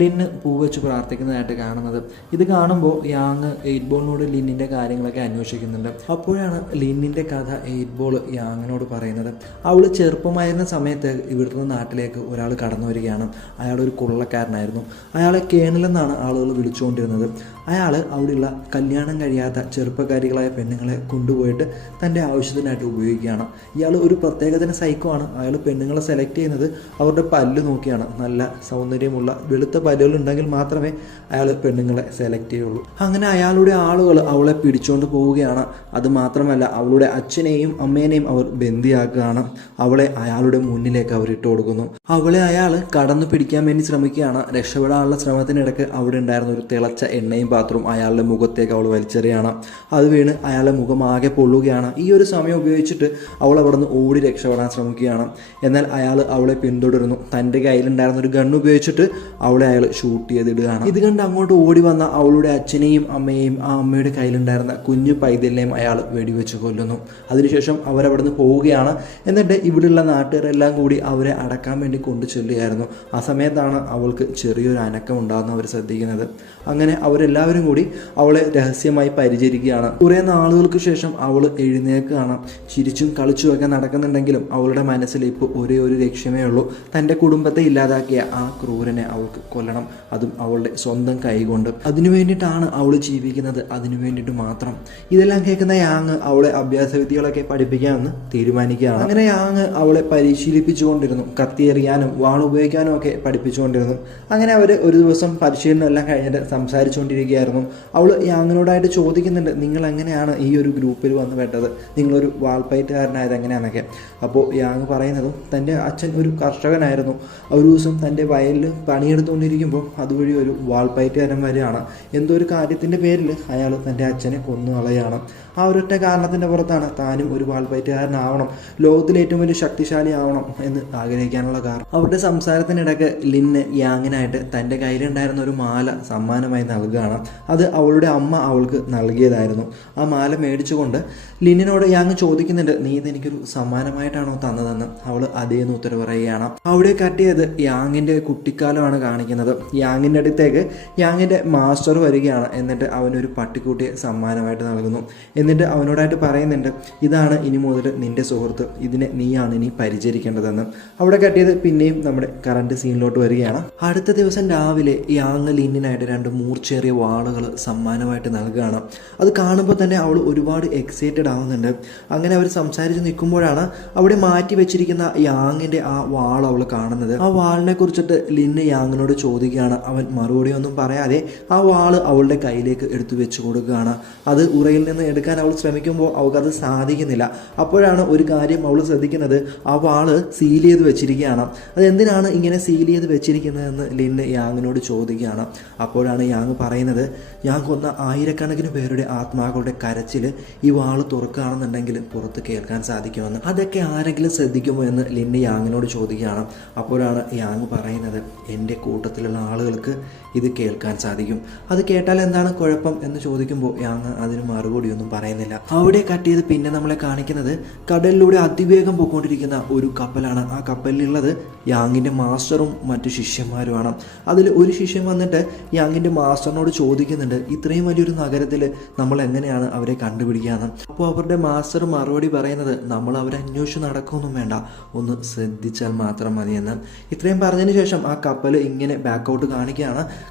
ലിന്ന് പൂവെച്ച് പ്രാർത്ഥിക്കുന്നതായിട്ട് കാണുന്നത്. ഇത് കാണുമ്പോൾ യാങ് എയ്റ്റ് ബോളിനോട് ലിന്നിൻ്റെ കാര്യങ്ങളൊക്കെ അന്വേഷിക്കുന്നുണ്ട്. അപ്പോഴാണ് ലിന്നിൻ്റെ കഥ എയ്റ്റ് ബോൾ യാങ്ങിനോട് പറയുന്നത്. അവൾ ചെറുപ്പമായിരുന്ന സമയത്ത് ഇവിടുത്തെ നാട്ടിലേക്ക് ഒരാൾ കടന്നു വരികയാണ്. അയാളൊരു കൊള്ളക്കാരനായിരുന്നു. അയാളെ കേണലെന്നാണ് ആളുകൾ വിളിച്ചുകൊണ്ടിരുന്നത്. അയാൾ അവിടെയുള്ള കല്യാണം കഴിയാത്ത ചെറുപ്പക്കാരികളായ പെണ്ണുങ്ങളെ കൊണ്ടുപോയിട്ട് തൻ്റെ ആവശ്യത്തിനായിട്ട് ഉപയോഗിക്കുകയാണ്. ഇയാൾ ഒരു പ്രത്യേകതരം സൈക്കോ ആണ്. അയാൾ പെണ്ണുങ്ങളെ സെലക്ട് ചെയ്യുന്നത് അവരുടെ പല്ല് നോക്കിയാണ്. നല്ല സൗന്ദര്യമുള്ള വെളുത്ത പല്ലുകൾ ഉണ്ടെങ്കിൽ മാത്രമേ അയാൾ പെണ്ണുങ്ങളെ സെലക്ട് ചെയ്യുള്ളൂ. അങ്ങനെ അയാളുടെ ആളുകൾ അവളെ പിടിച്ചുകൊണ്ട് പോവുകയാണ്. അത് മാത്രമല്ല അവളുടെ അച്ഛനെയും അമ്മേനെയും അവർ ബന്ദിയാക്കുകയാണ്. അവളെ അയാളുടെ മുന്നിലേക്ക് അവർ ഇട്ട് കൊടുക്കുന്നു. അവളെ അയാൾ കടന്നു പിടിക്കാൻ വേണ്ടി ശ്രമിക്കുകയാണ്. രക്ഷപ്പെടാനുള്ള ശ്രമത്തിനിടയ്ക്ക് അവിടെ ഉണ്ടായിരുന്ന ഒരു തിളച്ച എണ്ണയും പാത്രവും അയാളുടെ മുഖത്തേക്ക് അവൾ വലിച്ചെറിയാണ്. അത് വീണ് അയാളുടെ മുഖം ആകെ പൊള്ളുകയാണ്. ഈ ഒരു സമയം ഉപയോഗിച്ചിട്ട് അവൾ അവിടെ നിന്ന് ഓടി രക്ഷപ്പെടാൻ ശ്രമിക്കുകയാണ്. എന്നാൽ അയാൾ അവളെ പിന്തുടരുന്നു. തൻ്റെ കയ്യിലുണ്ടായിരുന്ന ഒരു ഗണ്ണ് ഉപയോഗിച്ചിട്ട് അവളെ അയാൾ ഷൂട്ട് ചെയ്തിടുകയാണ്. ഇത് കണ്ട് അങ്ങോട്ട് ഓടി വന്ന അവളുടെ അച്ഛനെയും അമ്മയെയും ആ അമ്മയുടെ കയ്യിലുണ്ടായിരുന്ന കുഞ്ഞു പൈതലിനെയും അയാൾ വെടിവെച്ച് കൊല്ലുന്നു. അതിനുശേഷം അവരവിടെ നിന്ന് പോവുകയാണ്. എന്നിട്ട് ഇവിടെയുള്ള നാട്ടുകാരെല്ലാം കൂടി അവരെ അടക്കാൻ വേണ്ടി കൊണ്ടു ചെല്ലുകയായിരുന്നു. ആ സമയത്താണ് അവൾക്ക് ചെറിയൊരു അനക്കം ഉണ്ടാകുന്ന അവർ ശ്രദ്ധിക്കുന്നത്. അങ്ങനെ അവരെല്ലാവരും കൂടി അവളെ രഹസ്യമായി പരിചരിക്കുകയാണ്. കുറേ നാളുകൾക്ക് ശേഷം അവൾ എഴുന്നേൽക്കുകയാണ്. ചിരിച്ചും കളിച്ചുമൊക്കെ നടക്കുന്നുണ്ടെങ്കിലും അവളുടെ മനസ്സിൽ ഇപ്പോൾ ഒരേ ഒരു ലക്ഷ്യമേ ഉള്ളൂ. തൻ്റെ കുടുംബത്തെ ഇല്ലാതാക്കിയ ആ ക്രൂരനെ അവൾക്ക് കൊല്ലണം, അതും അവളുടെ സ്വന്തം കൈകൊണ്ട്. അതിനു വേണ്ടിയിട്ടാണ് അവൾ ജീവിക്കുന്നത്, അതിനു വേണ്ടിയിട്ട് മാത്രം. ഇതെല്ലാം കേൾക്കുന്ന യാങ് അവളെ അഭ്യാസ വിദ്യകളൊക്കെ പഠിപ്പിക്കാമെന്ന് തീരുമാനിക്കുകയാണ്. അങ്ങനെ യാങ് അവളെ പരിശീലിപ്പിച്ചുകൊണ്ടിരുന്നു. കത്തിയെറിയാനും വാൾ ഉപയോഗിക്കാനും ഒക്കെ പഠിപ്പിച്ചുകൊണ്ടിരുന്നു. അങ്ങനെ അവർ ഒരു ദിവസം പരിശീലനം എല്ലാം കഴിഞ്ഞിട്ട് സംസാരിച്ചുകൊണ്ടിരിക്കുകയായിരുന്നു. അവൾ യാങ്ങിനോടായിട്ട് ചോദിക്കുന്നുണ്ട്, നിങ്ങൾ എങ്ങനെയാണ് ഈ ഒരു ഗ്രൂപ്പിൽ വന്ന് പെട്ടത്, നിങ്ങളൊരു വാൾപ്പയറ്റുകാരനായത് എങ്ങനെയാണെന്നൊക്കെ. അപ്പോൾ യാങ് പറയുന്നതും തൻ്റെ അച്ഛൻ ഒരു കർഷകനായിരുന്നു. ഒരു ദിവസം തൻ്റെ വയലിൽ പണിയെടുത്തുകൊണ്ടിരിക്കുമ്പോൾ അതുവഴി ഒരു വാൾപ്പയറ്റുകാരൻ വരികയാണ്. എന്തോ ഒരു കാര്യത്തിൻ്റെ പേരിൽ അയാൾ തൻ്റെ അച്ഛനെ കൊന്നു കളയാണ്. ആ ഒരൊറ്റ കാരണത്തിൻ്റെ പുറത്താണ് താനും ഒരു വാൾപ്പയറ്റുകാരനാവണം, ലോകത്തിലെ ഏറ്റവും വലിയ ശക്തിശാലി ആവണം എന്ന് ആഗ്രഹിക്കാനുള്ള കാരണം. അവരുടെ സംസാരത്തിനിടയ്ക്ക് ലിന്ന് യാങ്ങിനായിട്ട് തൻ്റെ കയ്യിലുണ്ടായിരുന്ന ഒരു മാല സമ്മാനമായി നൽകുകയാണ്. അത് അവളുടെ അമ്മ അവൾക്ക് നൽകിയതായിരുന്നു. ആ മാല മേടിച്ചുകൊണ്ട് ലിന്നിനോട് യാങ് ചോദിക്കുന്നുണ്ട്, നീ ഇതെനിക്കൊരു സമ്മാനമായിട്ടാണോ തന്നതെന്ന്. അവൾ അതേന്ന് ഉത്തരവ് പറയുകയാണ്. അവിടെ കട്ട് ചെയ്ത് യാങ്ങിൻ്റെ കുട്ടിക്കാലമാണ് കാണിക്കുന്നത്. യാങ്ങിൻ്റെ അടുത്തേക്ക് യാങ്ങിൻ്റെ മാസ്റ്റർ വരികയാണ്. എന്നിട്ട് അവനൊരു പട്ടിക്കുട്ടിയെ സമ്മാനമായിട്ട് നൽകുന്നു. എന്നിട്ട് അവനോടായിട്ട് പറയുന്നുണ്ട്, ഇതാണ് ഇനി മുതൽ നിന്റെ സുഹൃത്ത്, ഇതിനെ നീയാണ് ഇനി പരിചരിക്കേണ്ടതെന്ന്. അവിടെ കട്ട് ചെയ്ത് പിന്നെയും നമ്മുടെ കറണ്ട് സീനിലോട്ട് വരികയാണ്. അടുത്ത ദിവസം രാവിലെ യാങ് ലിന്നിനായിട്ട് 2 മൂർച്ചേറിയ വാളുകൾ സമ്മാനമായിട്ട് നൽകുകയാണ്. അത് കാണുമ്പോൾ തന്നെ അവൾ ഒരുപാട് എക്സൈറ്റഡ് ആവുന്നുണ്ട്. അങ്ങനെ അവർ സംസാരിച്ച് നിൽക്കുമ്പോഴാണ് അവിടെ മാറ്റി വെച്ചിരിക്കുന്ന യാങ്ങിൻ്റെ ആ വാൾ അവൾ കാണുന്നത്. ആ വാളിനെ കുറിച്ചിട്ട് ലിന്ന് യാങ്ങിനോട് ചോദിക്കുകയാണ്. അവൻ മറുപടി ഒന്നും പറയാതെ ആ വാള് അവളുടെ കയ്യിലേക്ക് എടുത്തു വെച്ച് കൊടുക്കുകയാണ്. അത് ഉറയിൽ നിന്ന് എടുക്കാൻ അവൾ ശ്രമിക്കുമ്പോൾ അവൾക്കത് സാധിക്കുന്നില്ല. അപ്പോഴാണ് ഒരു കാര്യം അവൾ ശ്രദ്ധിക്കുന്നത്, ആ വാള് സീൽ ചെയ്ത് വെച്ചിരിക്കുകയാണ്. അതെന്തിനാണ് ഇങ്ങനെ സീൽ ചെയ്ത് വെച്ചിരിക്കുന്നതെന്ന് ലിന്ന് യാങ്ങിനോട് ചോദിക്കുകയാണ്. അപ്പോഴാണ് യാങ് പറയുന്നത്, ഞാൻ കൊന്ന ആയിരക്കണക്കിന് പേരുടെ ആത്മാക്കളുടെ കരച്ചിൽ ഈ വാള് തുറക്കുകയാണെന്നുണ്ടെങ്കിൽ പുറത്ത് കേൾക്കാൻ സാധിക്കുമെന്ന്. അതൊക്കെ ആരെങ്കിലും ശ്രദ്ധിക്കുമോ എന്ന് ലിന്ന് യാങ്ങിനോട് ചോദിക്കുകയാണ്. അപ്പോഴാണ് യാങ് പറയുന്നത്, എൻ്റെ കൂട്ടത്തിലുള്ള ആളുകൾക്ക് ഇത് കേൾക്കാൻ സാധിക്കും. അത് കേട്ടാൽ എന്താണ് കുഴപ്പം എന്ന് ചോദിക്കുമ്പോൾ യാങ് അതിന് മറുപടിയൊന്നും പറയുന്നില്ല. അവിടെ കട്ട് ചെയ്ത് പിന്നെ നമ്മളെ കാണിക്കുന്നത് കടലിലൂടെ അതിവേഗം പോയിക്കൊണ്ടിരിക്കുന്ന ഒരു കപ്പലാണ്. ആ കപ്പലിലുള്ളത് യാങ്ങിൻ്റെ മാസ്റ്ററും മറ്റു ശിഷ്യന്മാരുമാണ്. അതിൽ ഒരു ശിഷ്യൻ വന്നിട്ട് യാങ്ങിൻ്റെ മാസ്റ്ററിനോട് ചോദിക്കുന്നുണ്ട്, ഇത്രയും വലിയൊരു നഗരത്തിൽ നമ്മൾ എങ്ങനെയാണ് അവരെ കണ്ടുപിടിക്കുകയെന്ന്. അപ്പോൾ അവരുടെ മാസ്റ്റർ മറുപടി പറയുന്നത്, നമ്മൾ അവരെ അന്വേഷിച്ച് നടക്കൊന്നും വേണ്ട, ഒന്ന് ശ്രദ്ധിച്ചാൽ മാത്രം മതിയെന്ന്. ഇത്രയും പറഞ്ഞതിന് ശേഷം ആ കപ്പൽ ഇങ്ങനെ ബാക്കൗട്ട്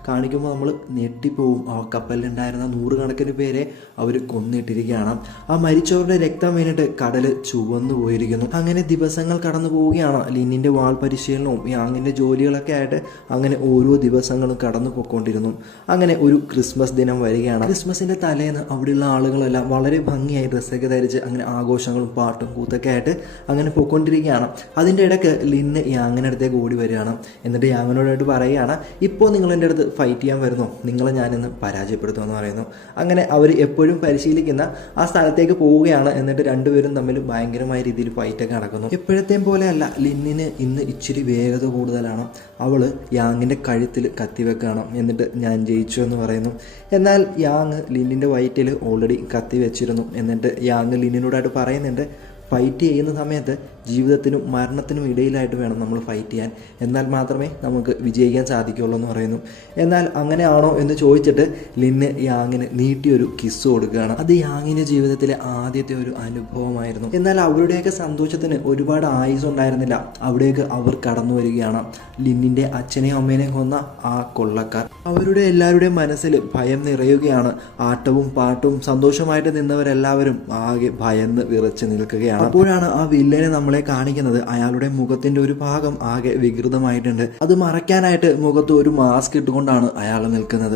കാണിക്കുമ്പോൾ നമ്മൾ ഞെട്ടിപ്പോവും. ആ കപ്പലിലുണ്ടായിരുന്ന 100 കണക്കിന് പേരെ അവർ കൊന്നിട്ടിരിക്കുകയാണ്. ആ മരിച്ചവരുടെ രക്തം വീണിട്ട് കടൽ ചുവന്നു പോയിരിക്കുന്നു. അങ്ങനെ ദിവസങ്ങൾ കടന്നു പോവുകയാണ്. ലിന്നിൻ്റെ വാൾ പരിശീലനവും യാങ്ങിൻ്റെ ജോലികളൊക്കെ ആയിട്ട് അങ്ങനെ ഓരോ ദിവസങ്ങളും കടന്നു പോയിക്കൊണ്ടിരുന്നു. അങ്ങനെ ഒരു ക്രിസ്മസ് ദിനം വരികയാണ്. ക്രിസ്മസിൻ്റെ തലേന്ന് അവിടെയുള്ള ആളുകളെല്ലാം വളരെ ഭംഗിയായി ഡ്രസ്സൊക്കെ ധരിച്ച് അങ്ങനെ ആഘോഷങ്ങളും പാട്ടും കൂത്തൊക്കെ ആയിട്ട് അങ്ങനെ പോയിക്കൊണ്ടിരിക്കുകയാണ്. അതിൻ്റെ ഇടയ്ക്ക് ലിന്ന് യാങ്ങിൻ്റെ അടുത്തേക്ക് ഓടി വരികയാണ്. എന്നിട്ട് യാങ്ങിനോടായിട്ട് പറയുകയാണ്, ഇപ്പോൾ നിങ്ങൾ എൻ്റെ അടുത്ത് ഫൈറ്റ് ചെയ്യാൻ വരുന്നു, നിങ്ങളെ ഞാനിന്ന് പരാജയപ്പെടുത്തുമെന്ന് പറയുന്നു. അങ്ങനെ അവർ എപ്പോഴും പരിശീലിക്കുന്ന ആ സ്ഥലത്തേക്ക് പോവുകയാണ്. എന്നിട്ട് രണ്ടുപേരും തമ്മിൽ ഭയങ്കരമായ രീതിയിൽ ഫൈറ്റൊക്കെ നടക്കുന്നു. എപ്പോഴത്തെയും പോലെയല്ല, ലിന്നിന് ഇന്ന് ഇച്ചിരി വേഗത കൂടുതലാണ്. അവൾ യാങ്ങിൻ്റെ കഴുത്തിൽ കത്തിവെക്കുകയാണ്. എന്നിട്ട് ഞാൻ ജയിച്ചു എന്ന് പറയുന്നു. എന്നാൽ യാങ് ലിന്നിൻ്റെ വയറ്റിൽ ഓൾറെഡി കത്തി വെച്ചിരുന്നു. എന്നിട്ട് യാങ് ലിന്നിനോടായിട്ട് പറയുന്നുണ്ട്, ഫൈറ്റ് ചെയ്യുന്ന സമയത്ത് ജീവിതത്തിനും മരണത്തിനും ഇടയിലായിട്ട് വേണം നമ്മൾ ഫൈറ്റ് ചെയ്യാൻ, എന്നാൽ മാത്രമേ നമുക്ക് വിജയിക്കാൻ സാധിക്കുകയുള്ളൂ എന്ന് പറയുന്നു. എന്നാൽ അങ്ങനെയാണോ എന്ന് ചോദിച്ചിട്ട് ലിന്ന് യാങ്ങിന് നീട്ടിയൊരു കിസ് കൊടുക്കുകയാണ്. അത് യാങ്ങിൻ്റെ ജീവിതത്തിലെ ആദ്യത്തെ ഒരു അനുഭവമായിരുന്നു. എന്നാൽ അവരുടെയൊക്കെ സന്തോഷത്തിന് ഒരുപാട് ആയുസ് ഉണ്ടായിരുന്നില്ല. അവിടേക്ക് അവർ കടന്നു വരികയാണ്. ലിന്നിൻ്റെ അച്ഛനെയും അമ്മേനെയും കൊന്ന ആ കൊള്ളക്കാർ. അവരുടെ എല്ലാവരുടെയും മനസ്സിൽ ഭയം നിറയുകയാണ്. ആട്ടവും പാട്ടും സന്തോഷമായിട്ട് നിന്നവരെല്ലാവരും ആകെ ഭയന്ന് വിറച്ച് നിൽക്കുകയാണ്. അപ്പോഴാണ് ആ വില്ലനെ നമ്മൾ നമ്മളെ കാണിക്കുന്നത് അയാളുടെ മുഖത്തിന്റെ ഒരു ഭാഗം ആകെ വികൃതമായിട്ടുണ്ട്. അത് മറയ്ക്കാനായിട്ട് മുഖത്ത് ഒരു മാസ്ക് ഇട്ടുകൊണ്ടാണ് അയാൾ നിൽക്കുന്നത്.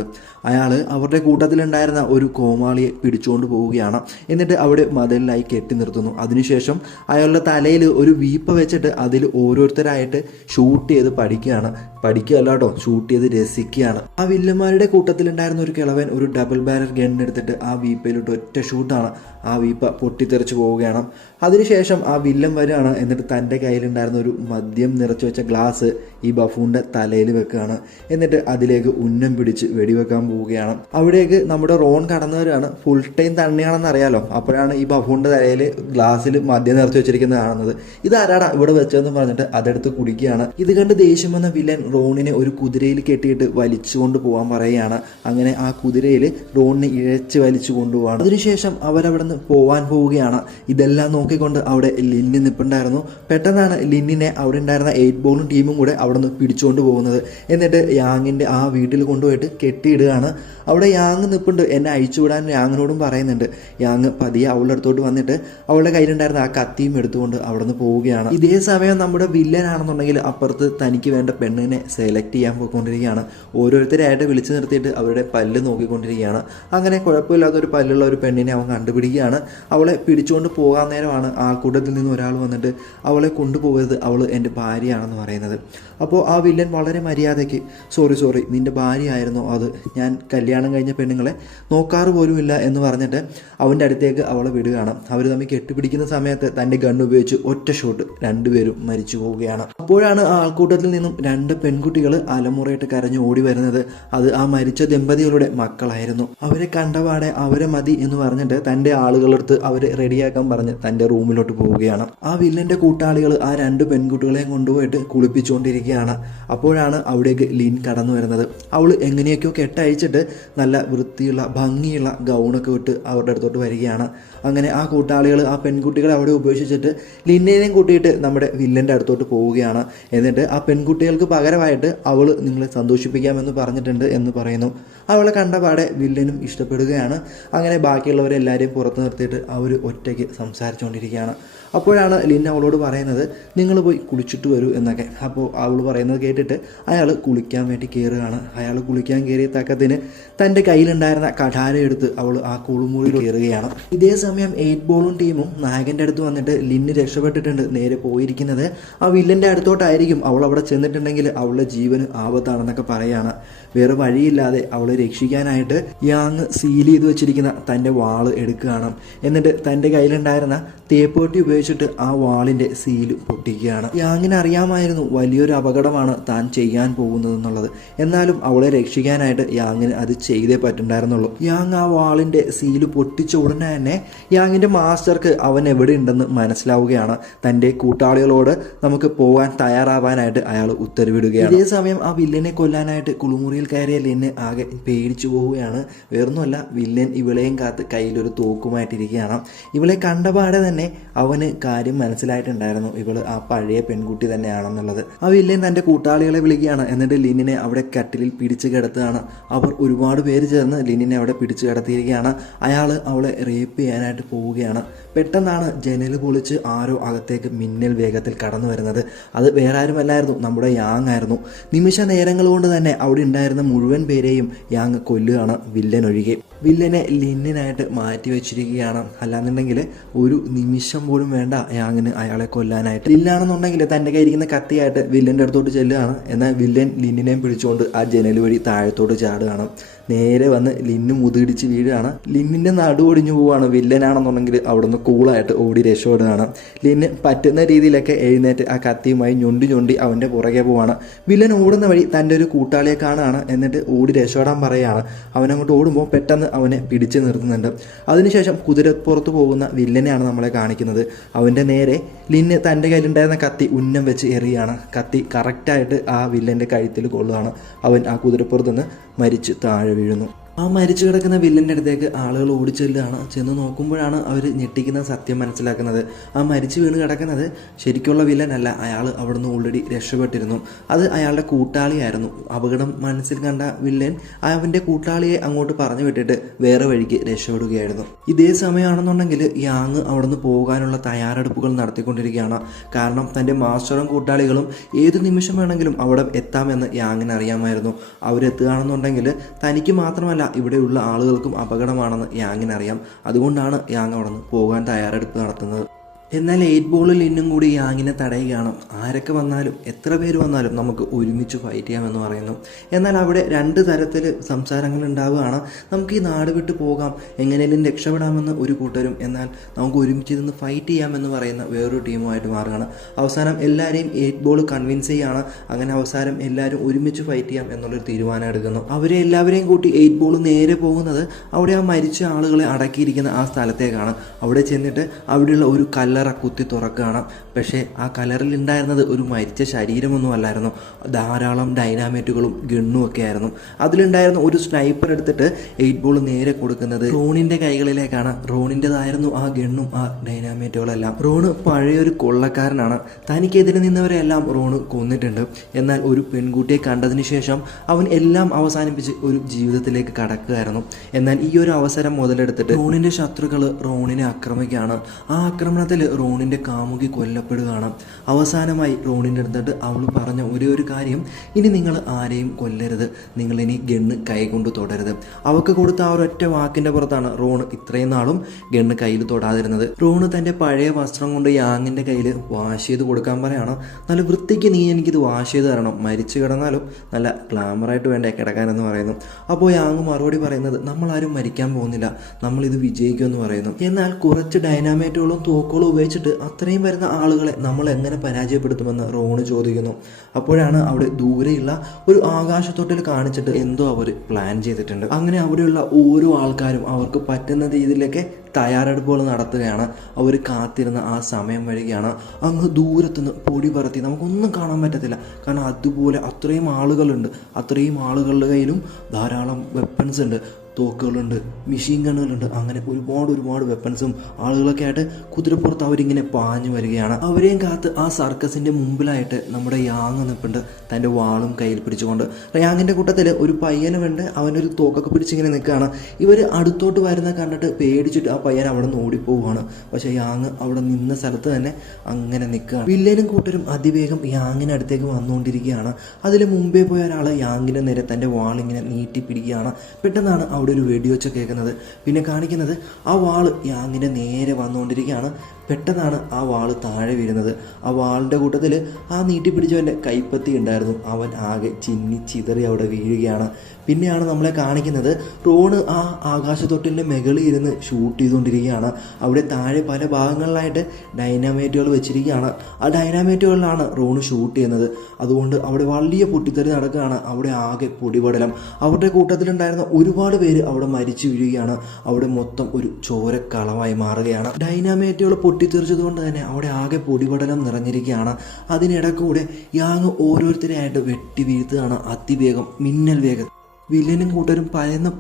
അയാൾ അവരുടെ കൂട്ടത്തിലുണ്ടായിരുന്ന ഒരു കോമാളിയെ പിടിച്ചുകൊണ്ട് പോവുകയാണ്. എന്നിട്ട് അവിടെ മതിലിലായി കെട്ടി നിർത്തുന്നു. അതിനുശേഷം അയാളുടെ തലയിൽ ഒരു വീപ്പ വെച്ചിട്ട് അതിൽ ഓരോരുത്തരായിട്ട് ഷൂട്ട് ചെയ്ത് പഠിക്കുകയല്ല കേട്ടോ, ഷൂട്ട് ചെയ്ത് രസിക്കുകയാണ്. ആ വില്ലന്മാരുടെ കൂട്ടത്തിലുണ്ടായിരുന്ന ഒരു കിളവൻ ഒരു ഡബിൾ ബാരൽ ഗൺ എടുത്തിട്ട് ആ വീപ്പയിലിട്ട് ഒറ്റ ഷൂട്ടാണ്. ആ വീപ്പ പൊട്ടിത്തെറിച്ച് പോവുകയാണ്. അതിനുശേഷം ആ വില്ലൻ വരികയാണ്. എന്നിട്ട് തൻ്റെ കയ്യിലുണ്ടായിരുന്ന ഒരു മദ്യം നിറച്ചു വെച്ച ഗ്ലാസ് ഈ ബഫൂണിൻ്റെ തലയിൽ വെക്കുകയാണ്. എന്നിട്ട് അതിലേക്ക് ഉന്നം പിടിച്ച് വെടിവെക്കാൻ പോവുകയാണ്. അവിടേക്ക് നമ്മുടെ റോൺ കടന്നു വരികയാണ്. ഫുൾ ടൈം തന്നെയാണെന്ന് അറിയാലോ. അപ്പോഴാണ് ഈ ബഫൂണിൻ്റെ തലയിൽ ഗ്ലാസ്സിൽ മദ്യം നിറച്ചു വെച്ചിരിക്കുന്നത് കാണുന്നത്. ഇതാരാടാ ഇവിടെ വെച്ചതെന്ന് പറഞ്ഞിട്ട് അതെടുത്ത് കുടിക്കുകയാണ്. ഇത് കണ്ട് ദേഷ്യം വന്ന വില്ലൻ റോണിനെ ഒരു കുതിരയിൽ കെട്ടിയിട്ട് വലിച്ചുകൊണ്ട് പോകാൻ പറയുകയാണ്. അങ്ങനെ ആ കുതിരയിൽ റോണിനെ ഇഴച്ച് വലിച്ചു കൊണ്ടുപോവാണ്. അതിനുശേഷം അവരവിടെ നിന്ന് പോവാൻ പോവുകയാണ്. ഇതെല്ലാം നോക്കിക്കൊണ്ട് അവിടെ ലിന്നി നിൽപ്പുണ്ടായിരുന്നു. പെട്ടെന്നാണ് ലിന്നിനെ അവിടെ ഉണ്ടായിരുന്ന 8 ബോളും ടീമും കൂടെ അവിടെ നിന്ന് പിടിച്ചുകൊണ്ട് പോകുന്നത്. എന്നിട്ട് യാങ്ങിൻ്റെ ആ വീട്ടിൽ കൊണ്ടുപോയിട്ട് കെട്ടിയിടുകയാണ്. അവിടെ യാങ് നിൽപ്പുണ്ട്. എന്നെ അഴിച്ചുവിടാൻ യാങ്ങിനോടും പറയുന്നുണ്ട്. യാങ് പതിയെ അവളുടെ അടുത്തോട്ട് വന്നിട്ട് അവളുടെ കയ്യിലുണ്ടായിരുന്ന ആ കത്തിയും എടുത്തുകൊണ്ട് അവിടെ നിന്ന് പോവുകയാണ്. ഇതേ സമയം നമ്മുടെ വില്ലനാണെന്നുണ്ടെങ്കിൽ അപ്പുറത്ത് തനിക്ക് വേണ്ട പെണ്ണിനെ സെലക്ട് ചെയ്യാൻ പോയിക്കൊണ്ടിരിക്കുകയാണ്. ഓരോരുത്തരായിട്ട് വിളിച്ചു നിർത്തിയിട്ട് അവരുടെ പല്ല് നോക്കിക്കൊണ്ടിരിക്കുകയാണ്. അങ്ങനെ കുഴപ്പമില്ലാത്തൊരു പല്ലുള്ള ഒരു പെണ്ണിനെ അവൻ കണ്ടുപിടിക്കുകയാണ്. അവളെ പിടിച്ചുകൊണ്ട് പോകാൻ നേരമാണ് ആൾക്കൂട്ടത്തിൽ നിന്ന് ഒരാൾ വന്നിട്ട് അവളെ കൊണ്ടുപോകരുത്, അവൾ എൻ്റെ ഭാര്യയാണെന്ന് പറയുന്നത്. അപ്പോൾ ആ വില്ലൻ വളരെ മര്യാദയ്ക്ക് സോറി നിൻ്റെ ഭാര്യയായിരുന്നു അത്, ഞാൻ കല്യാണം കഴിഞ്ഞ പെണ്ണുങ്ങളെ നോക്കാറ് പോലുമില്ല എന്ന് പറഞ്ഞിട്ട് അവൻ്റെ അടുത്തേക്ക് അവളെ വിടുകയാണ്. അവർ തമ്മിൽ കെട്ടിപ്പിടിക്കുന്ന സമയത്ത് തൻ്റെ ഗണ്ണ് ഉപയോഗിച്ച് ഒറ്റ ഷോട്ട് രണ്ടുപേരും മരിച്ചു പോവുകയാണ്. അപ്പോഴാണ് ആ ആൾക്കൂട്ടത്തിൽ നിന്നും 2 പെൺകുട്ടികൾ അലമുറയിട്ട് കരഞ്ഞു ഓടി വരുന്നത്. അത് ആ മരിച്ച ദമ്പതികളുടെ മക്കളായിരുന്നു. അവരെ കണ്ടപാടെ അവരെ മതി എന്ന് പറഞ്ഞിട്ട് തൻ്റെ ആളുകളെടുത്ത് അവരെ റെഡിയാക്കാൻ പറഞ്ഞ് തൻ്റെ റൂമിലോട്ട് പോവുകയാണ്. ആ വില്ലൻ്റെ കൂട്ടാളികൾ ആ 2 പെൺകുട്ടികളെയും കൊണ്ടുപോയിട്ട് കുളിപ്പിച്ചുകൊണ്ടിരിക്കുകയാണ്. അപ്പോഴാണ് അവിടേക്ക് ലിൻ കടന്നു വരുന്നത്. അവൾ എങ്ങനെയൊക്കെയോ കെട്ടയച്ചിട്ട് നല്ല വൃത്തിയുള്ള ഭംഗിയുള്ള ഗൗണൊക്കെ വിട്ട് അവരുടെ അടുത്തോട്ട് വരികയാണ്. അങ്ങനെ ആ കൂട്ടാളികൾ ആ പെൺകുട്ടികളെ അവിടെ ഉപേക്ഷിച്ചിട്ട് ലിന്നിനെയും കൂട്ടിയിട്ട് നമ്മുടെ വില്ലൻ്റെ അടുത്തോട്ട് പോവുകയാണ്. എന്നിട്ട് ആ പെൺകുട്ടികൾക്ക് പകരമായിട്ട് അവൾ നിങ്ങളെ സന്തോഷിപ്പിക്കാമെന്ന് പറഞ്ഞിട്ടുണ്ട് എന്ന് പറയുന്നു. അവളെ കണ്ടപാടെ വില്ലനും ഇഷ്ടപ്പെടുകയാണ്. അങ്ങനെ ബാക്കിയുള്ളവരെല്ലാവരെയും പുറത്ത് നിർത്തിയിട്ട് അവർ ഒറ്റയ്ക്ക് സംസാരിച്ചുകൊണ്ടിരിക്കുകയാണ്. അപ്പോഴാണ് ലിൻ അവളോട് പറയുന്നത് നിങ്ങൾ പോയി കുളിച്ചിട്ട് വരൂ എന്നൊക്കെ. അപ്പോൾ അവൾ പറയുന്നത് കേട്ടിട്ട് അയാൾ കുളിക്കാൻ വേണ്ടി കയറുകയാണ്. അയാൾ കുളിക്കാൻ കയറിയ തക്കത്തിന് തൻ്റെ കയ്യിലുണ്ടായിരുന്ന കഠാര എടുത്ത് അവൾ ആ കുളിമുറിയിൽ കയറുകയാണ്. ഇതേ സമയം 8 ബോളും ടീമും നായകൻ്റെ അടുത്ത് വന്നിട്ട് ലിന്ന് രക്ഷപ്പെട്ടിട്ടുണ്ട്, നേരെ പോയിരിക്കുന്നത് ആ വില്ലൻ്റെ അടുത്തോട്ടായിരിക്കും. അവൾ അവിടെ ചെന്നിട്ടുണ്ടെങ്കിൽ അവളുടെ ജീവന് ആപത്താണെന്നൊക്കെ പറയുകയാണ്. വേറെ വഴിയില്ലാതെ അവളെ രക്ഷിക്കാനായിട്ട് യാങ് സീൽ ചെയ്ത് വെച്ചിരിക്കുന്ന തൻ്റെ വാള് എടുക്കുകയാണ്. എന്നിട്ട് തൻ്റെ കയ്യിലുണ്ടായിരുന്ന തേപ്പുപെട്ടി ഉപയോഗിച്ചിട്ട് ആ വാളിൻ്റെ സീല് പൊട്ടിക്കുകയാണ്. യാങ്ങിന് അറിയാമായിരുന്നു വലിയൊരു അപകടമാണ് താൻ ചെയ്യാൻ പോകുന്നതെന്നുള്ളത്. എന്നാലും അവളെ രക്ഷിക്കാനായിട്ട് യാങ്ങിന് അത് ചെയ്തേ പറ്റുണ്ടായിരുന്നുള്ളൂ. യാങ് ആ വാളിൻ്റെ സീല് പൊട്ടിച്ച ഉടനെ തന്നെ യാങ്ങിൻ്റെ മാസ്റ്റർക്ക് അവൻ എവിടെ ഉണ്ടെന്ന് മനസ്സിലാവുകയാണ്. തൻ്റെ കൂട്ടാളികളോട് നമുക്ക് പോകാൻ തയ്യാറാവാനായിട്ട് അയാൾ ഉത്തരവിടുകയാണ്. ഇതേ സമയം ആ വില്ലനെ കൊല്ലാനായിട്ട് കുളിമുറിയിൽ കയറിയ ലിന്ന് ആകെ പേടിച്ചു പോവുകയാണ്. വേറൊന്നുമല്ല, വില്ലൻ ഇവളെയും കാത്ത് കയ്യിലൊരു തോക്കുമായിട്ടിരിക്കുകയാണ്. ഇവളെ കണ്ടപാടെ തന്നെ അവന് കാര്യം മനസ്സിലായിട്ടുണ്ടായിരുന്നു, ഇവള് ആ പഴയ പെൺകുട്ടി തന്നെയാണെന്നുള്ളത്. ആ വില്ലൻ തൻ്റെ കൂട്ടാളികളെ വിളിക്കുകയാണ്. എന്നിട്ട് ലിന്നിനെ അവിടെ കട്ടിലിൽ പിടിച്ചു കിടത്തുകയാണ്. അവർ ഒരുപാട് പേര് ചേർന്ന് ലിന്നിനെ അവിടെ പിടിച്ചു കിടത്തിയിരിക്കുകയാണ്. അയാൾ അവളെ റേപ്പ് ചെയ്യാനായിട്ട് പോവുകയാണ്. പെട്ടെന്നാണ് ജനൽ പൊളിച്ച് ആരോ അകത്തേക്ക് മിന്നൽ വേഗത്തിൽ കടന്നു വരുന്നത്. അത് വേറെ ആരുമല്ലായിരുന്നു, നമ്മുടെ യാങ് ആയിരുന്നു. നിമിഷ നേരങ്ങൾ കൊണ്ട് തന്നെ അവിടെ ഉണ്ടായിരുന്ന മുഴുവൻ പേരെയും യാങ് കൊല്ലുകയാണ്, വില്ലൻ ഒഴികെ. വില്ലനെ ലിന്നിനായിട്ട് മാറ്റി വെച്ചിരിക്കുകയാണ്. അല്ലാന്നുണ്ടെങ്കിൽ ഒരു നിമിഷം പോലും വേണ്ട യാങ്ങിന് അയാളെ കൊല്ലാനായിട്ട്. ലില്ലാണെന്നുണ്ടെങ്കിൽ തൻ്റെ കയ്യിരിക്കുന്ന കത്തിയായിട്ട് വില്ലൻ്റെ അടുത്തോട്ട് ചെല്ലുകയാണ്. എന്നാൽ വില്ലൻ ലിന്നിനെയും പിടിച്ചുകൊണ്ട് ആ ജനൽ വഴി താഴത്തോട്ട് ചാടുകയാണ്. നേരെ വന്ന് ലിന്ന് മുതിടിച്ച് വീഴുകയാണ്. ലിന്നിൻ്റെ നടു ഒടിഞ്ഞു പോവുകയാണ്. വില്ലനാണെന്നുണ്ടെങ്കിൽ അവിടെ നിന്ന് കൂളായിട്ട് ഓടി രക്ഷപ്പെടുകയാണ്. ലിന്ന് പറ്റുന്ന രീതിയിലൊക്കെ എഴുന്നേറ്റ് ആ കത്തിയുമായി ഞൊണ്ടി അവൻ്റെ പുറകെ പോവാണ്. വില്ലൻ ഓടുന്ന വഴി തൻ്റെ ഒരു കൂട്ടാളിയെ കാണുകയാണ്. എന്നിട്ട് ഓടി രക്ഷപ്പെടാൻ പറയുകയാണ്. അവനങ്ങോട്ട് ഓടുമ്പോൾ പെട്ടെന്ന് അവനെ പിടിച്ച് നിർത്തുന്നുണ്ട്. അതിനുശേഷം കുതിരപ്പുറത്ത് പോകുന്ന വില്ലനെയാണ് നമ്മളെ കാണിക്കുന്നത്. അവൻ്റെ നേരെ ലിന്ന് തൻ്റെ കയ്യിലുണ്ടായിരുന്ന കത്തി ഉന്നം വെച്ച് എറിയുകയാണ്. കത്തി കറക്റ്റായിട്ട് ആ വില്ലൻ്റെ കഴുത്തിൽ കൊള്ളുകയാണ്. അവൻ ആ കുതിരപ്പുറത്ത് നിന്ന് മരിച്ച് താഴെ വീഴുന്നു. ആ മരിച്ചു കിടക്കുന്ന വില്ലൻ്റെ അടുത്തേക്ക് ആളുകൾ ഓടിച്ചെല്ലുകയാണ്. ചെന്ന് നോക്കുമ്പോഴാണ് അവർ ഞെട്ടിക്കുന്ന സത്യം മനസ്സിലാക്കുന്നത്. ആ മരിച്ചു വീണ് കിടക്കുന്നത് ശരിക്കുള്ള വില്ലനല്ല, അയാൾ അവിടുന്ന് ഓൾറെഡി രക്ഷപ്പെട്ടിരുന്നു. അത് അയാളുടെ കൂട്ടാളിയായിരുന്നു. അപകടം മനസ്സിൽ കണ്ട വില്ലൻ അവൻ്റെ കൂട്ടാളിയെ അങ്ങോട്ട് പറഞ്ഞു വിട്ടിട്ട് വേറെ വഴിക്ക് രക്ഷപ്പെടുകയായിരുന്നു. ഇതേ സമയമാണെന്നുണ്ടെങ്കിൽ യാങ് അവിടുന്ന് പോകാനുള്ള തയ്യാറെടുപ്പുകൾ നടത്തിക്കൊണ്ടിരിക്കുകയാണ്. കാരണം തൻ്റെ മാസ്റ്ററും കൂട്ടാളികളും ഏത് നിമിഷം വേണമെങ്കിലും അവിടെ എത്താമെന്ന് യാങ്ങിന് അറിയാമായിരുന്നു. അവരെത്തുകയാണെന്നുണ്ടെങ്കിൽ തനിക്ക് മാത്രമല്ല ഇവിടെയുള്ള ആളുകൾക്കും അപകടമാണെന്ന് യാങ്ങിനറിയാം. അതുകൊണ്ടാണ് യാങ് അവിടെ നിന്ന് പോകാൻ തയ്യാറെടുപ്പ് നടത്തുന്നത്. എന്നാൽ 8 ബോളിൽ ഇന്നും കൂടി യാങ്ങിനെ തടയുകയാണ്. ആരൊക്കെ വന്നാലും എത്ര പേര് വന്നാലും നമുക്ക് ഒരുമിച്ച് ഫൈറ്റ് ചെയ്യാമെന്ന് പറയുന്നു. എന്നാൽ അവിടെ 2 തരത്തിൽ സംസാരങ്ങൾ ഉണ്ടാവുകയാണ്. നമുക്ക് ഈ നാട് വിട്ട് പോകാം, എങ്ങനെയും രക്ഷപ്പെടാമെന്ന് ഒരു കൂട്ടരും, എന്നാൽ നമുക്ക് ഒരുമിച്ച് നിന്ന് ഫൈറ്റ് ചെയ്യാമെന്ന് പറയുന്ന വേറൊരു ടീമുമായിട്ട് മാറുകയാണ്. അവസാനം എല്ലാവരെയും 8 ബോൾ കൺവിൻസ് ചെയ്യുകയാണ്. അങ്ങനെ അവസാനം എല്ലാവരും ഒരുമിച്ച് ഫൈറ്റ് ചെയ്യാം എന്നുള്ളൊരു തീരുമാനം എടുക്കുന്നു. അവരെ എല്ലാവരെയും കൂട്ടി 8 ബോൾ നേരെ പോകുന്നത് അവിടെ ആ മരിച്ച ആളുകളെ അടക്കിയിരിക്കുന്ന ആ സ്ഥലത്തേക്കാണ്. അവിടെ ചെന്നിട്ട് അവിടെയുള്ള ഒരു കല്ലറ കുത്തി തുറക്കുകയാണ്. പക്ഷേ ആ കലറിൽ ഉണ്ടായിരുന്നത് ഒരു മരിച്ച ശരീരമൊന്നും അല്ലായിരുന്നു. ധാരാളം ഡൈനാമൈറ്റുകളും ഗണ്ണും ഒക്കെ ആയിരുന്നു. അതിലുണ്ടായിരുന്ന ഒരു സ്നൈപ്പർ എടുത്തിട്ട് 8 ബോൾ നേരെ കൊടുക്കുന്നത് റോണിൻ്റെ കൈകളിലേക്കാണ്. റോണിൻ്റെതായിരുന്നു ആ ഗണ്ണും ആ ഡൈനാമൈറ്റുകളെല്ലാം. റോണ് പഴയൊരു കൊള്ളക്കാരനാണ്. തനിക്കെതിരെ നിന്നവരെല്ലാം റോണ് കൊന്നിട്ടുണ്ട്. എന്നാൽ ഒരു പെൺകുട്ടിയെ കണ്ടതിന് ശേഷം അവൻ എല്ലാം അവസാനിപ്പിച്ച് ഒരു ജീവിതത്തിലേക്ക് കടക്കുകയായിരുന്നു. എന്നാൽ ഈ ഒരു അവസരം മുതലെടുത്തിട്ട് റോണിൻ്റെ ശത്രുക്കൾ റോണിനെ ആക്രമിക്കുകയാണ്. ആ ആക്രമണത്തിൽ റോണിൻ്റെ കാമുകി കൊല്ലപ്പെടുകയാണ്. അവസാനമായി റോണിൻ്റെ അടുത്തിട്ട് അവൾ പറഞ്ഞ ഒരേ ഒരു കാര്യം, ഇനി നിങ്ങൾ ആരെയും കൊല്ലരുത്, നിങ്ങളിനി ഗണ്ണ് കൈ കൊണ്ട് തൊടരുത്. അവൾക്ക് കൊടുത്ത ആ ഒരൊറ്റ വാക്കിൻ്റെ പുറത്താണ് റോൺ ഇത്രയും നാളും ഗണ്ണ് കയ്യിൽ തൊടാതിരുന്നത്. റോണ് തൻ്റെ പഴയ വസ്ത്രം കൊണ്ട് യാങ്ങിൻ്റെ കയ്യിൽ വാഷ് ചെയ്ത് കൊടുക്കാൻ പറയാണ്. നല്ല വൃത്തിക്ക് നീ എനിക്കിത് വാഷ് ചെയ്ത് തരണം, മരിച്ചു കിടന്നാലും നല്ല ഗ്ലാമറായിട്ട് വേണ്ടേ കിടക്കാനെന്ന് പറയുന്നു. അപ്പോൾ യാങ് മറുപടി പറയുന്നത്, നമ്മളാരും മരിക്കാൻ പോകുന്നില്ല, നമ്മളിത് വിജയിക്കുമെന്ന് പറയുന്നു. എന്നാൽ കുറച്ച് ഡൈനാമൈറ്റുകളും തോക്കുകളും ഉപയോഗിച്ചിട്ട് അത്രയും വരുന്ന ആളുകളെ നമ്മൾ എങ്ങനെ പരാജയപ്പെടുത്തുമെന്ന് റോണ് ചോദിക്കുന്നു. അപ്പോഴാണ് അവിടെ ദൂരെയുള്ള ഒരു ആകാശത്തൊട്ടിൽ കാണിച്ചിട്ട് എന്തോ അവർ പ്ലാൻ ചെയ്തിട്ടുണ്ട്. അങ്ങനെ അവിടെയുള്ള ഓരോ ആൾക്കാരും അവർക്ക് പറ്റുന്ന രീതിയിലൊക്കെ തയ്യാറെടുപ്പുകൾ നടത്തുകയാണ്. അവർ കാത്തിരുന്ന ആ സമയം വരികയാണ്. അങ്ങ് ദൂരത്തുനിന്ന് പൊടി പറത്തി നമുക്കൊന്നും കാണാൻ പറ്റത്തില്ല. കാരണം അതുപോലെ അത്രയും ആളുകളുണ്ട്. അത്രയും ആളുകളുടെ കയ്യിലും ധാരാളം വെപ്പൺസ് ഉണ്ട്, തോക്കുകളുണ്ട്, മെഷീൻ ഗണ്ണുകളുണ്ട്. അങ്ങനെ ഒരുപാട് വെപ്പൺസും ആളുകളൊക്കെ ആയിട്ട് കുതിരപ്പുറത്ത് അവരിങ്ങനെ പാഞ്ഞു വരികയാണ്. അവരെയും കാത്ത് ആ സർക്കസിൻ്റെ മുമ്പിലായിട്ട് നമ്മുടെ യാങ് നിൽപ്പുണ്ട്, തൻ്റെ വാളും കയ്യിൽ പിടിച്ചുകൊണ്ട്. യാങ്ങിൻ്റെ കൂട്ടത്തിൽ ഒരു പയ്യനുമുണ്ട്, അവനൊരു തോക്കൊക്കെ പിടിച്ചിങ്ങനെ നിൽക്കുകയാണ്. ഇവർ അടുത്തോട്ട് വരുന്ന കണ്ടിട്ട് പേടിച്ചിട്ട് ആ പയ്യൻ അവിടെ നിന്ന് ഓടിപ്പോവുകയാണ്. പക്ഷേ യാങ് അവിടെ നിന്ന സ്ഥലത്ത് തന്നെ അങ്ങനെ നിൽക്കുകയാണ്. വില്ലനും കൂട്ടരും അതിവേഗം യാങ്ങിൻ്റെ അടുത്തേക്ക് വന്നുകൊണ്ടിരിക്കുകയാണ്. അതിൽ മുമ്പേ പോയ ഒരാൾ യാങ്ങിൻ്റെ നേരെ തൻ്റെ വാളിങ്ങനെ നീട്ടി പിടിക്കുകയാണ്. പെട്ടെന്നാണ് അവിടെ ഒരു വെടിവെച്ച് കേൾക്കുന്നത്. പിന്നെ കാണിക്കുന്നത് ആ വാള് യാങ്ങിൻ്റെ നേരെ വന്നുകൊണ്ടിരിക്കുകയാണ്. പെട്ടെന്നാണ് ആ വാള് താഴെ വീഴുന്നത്. ആ വാളിൻ്റെ കൂട്ടത്തിൽ ആ നീട്ടിപ്പിടിച്ചവൻ്റെ കൈപ്പത്തി ഉണ്ടായിരുന്നു. അവൻ ആകെ ചിന്നി ചിതറി അവിടെ വീഴുകയാണ്. പിന്നെയാണ് നമ്മളെ കാണിക്കുന്നത് റോണ് ആ ആകാശത്തൊട്ടിലിൻ്റെ മുകളിൽ ഇരുന്ന് ഷൂട്ട് ചെയ്തുകൊണ്ടിരിക്കുകയാണ്. അവിടെ താഴെ പല ഭാഗങ്ങളിലായിട്ട് ഡൈനാമൈറ്റുകൾ വെച്ചിരിക്കുകയാണ്. ആ ഡൈനാമൈറ്റുകളിലാണ് റോണ് ഷൂട്ട് ചെയ്യുന്നത്. അതുകൊണ്ട് അവിടെ വലിയ പൊട്ടിത്തെറി നടക്കുകയാണ്. അവിടെ ആകെ പൊടിപടലം. അവരുടെ കൂട്ടത്തിലുണ്ടായിരുന്ന ഒരുപാട് പേര് അവിടെ മരിച്ചു വീഴുകയാണ്. അവിടെ മൊത്തം ഒരു ചോരക്കളമായി മാറുകയാണ്. ഡൈനാമൈറ്റുകൾ പൊട്ടിത്തെറിച്ചതുകൊണ്ട് തന്നെ അവിടെ ആകെ പൊടിപടലം നിറഞ്ഞിരിക്കുകയാണ്. അതിനിടക്കൂടെ യാങ് ഓരോരുത്തരെയായിട്ട് വെട്ടി വീഴ്ത്തുകയാണ് അതിവേഗം, മിന്നൽ വേഗം. വില്ലനും കൂട്ടരും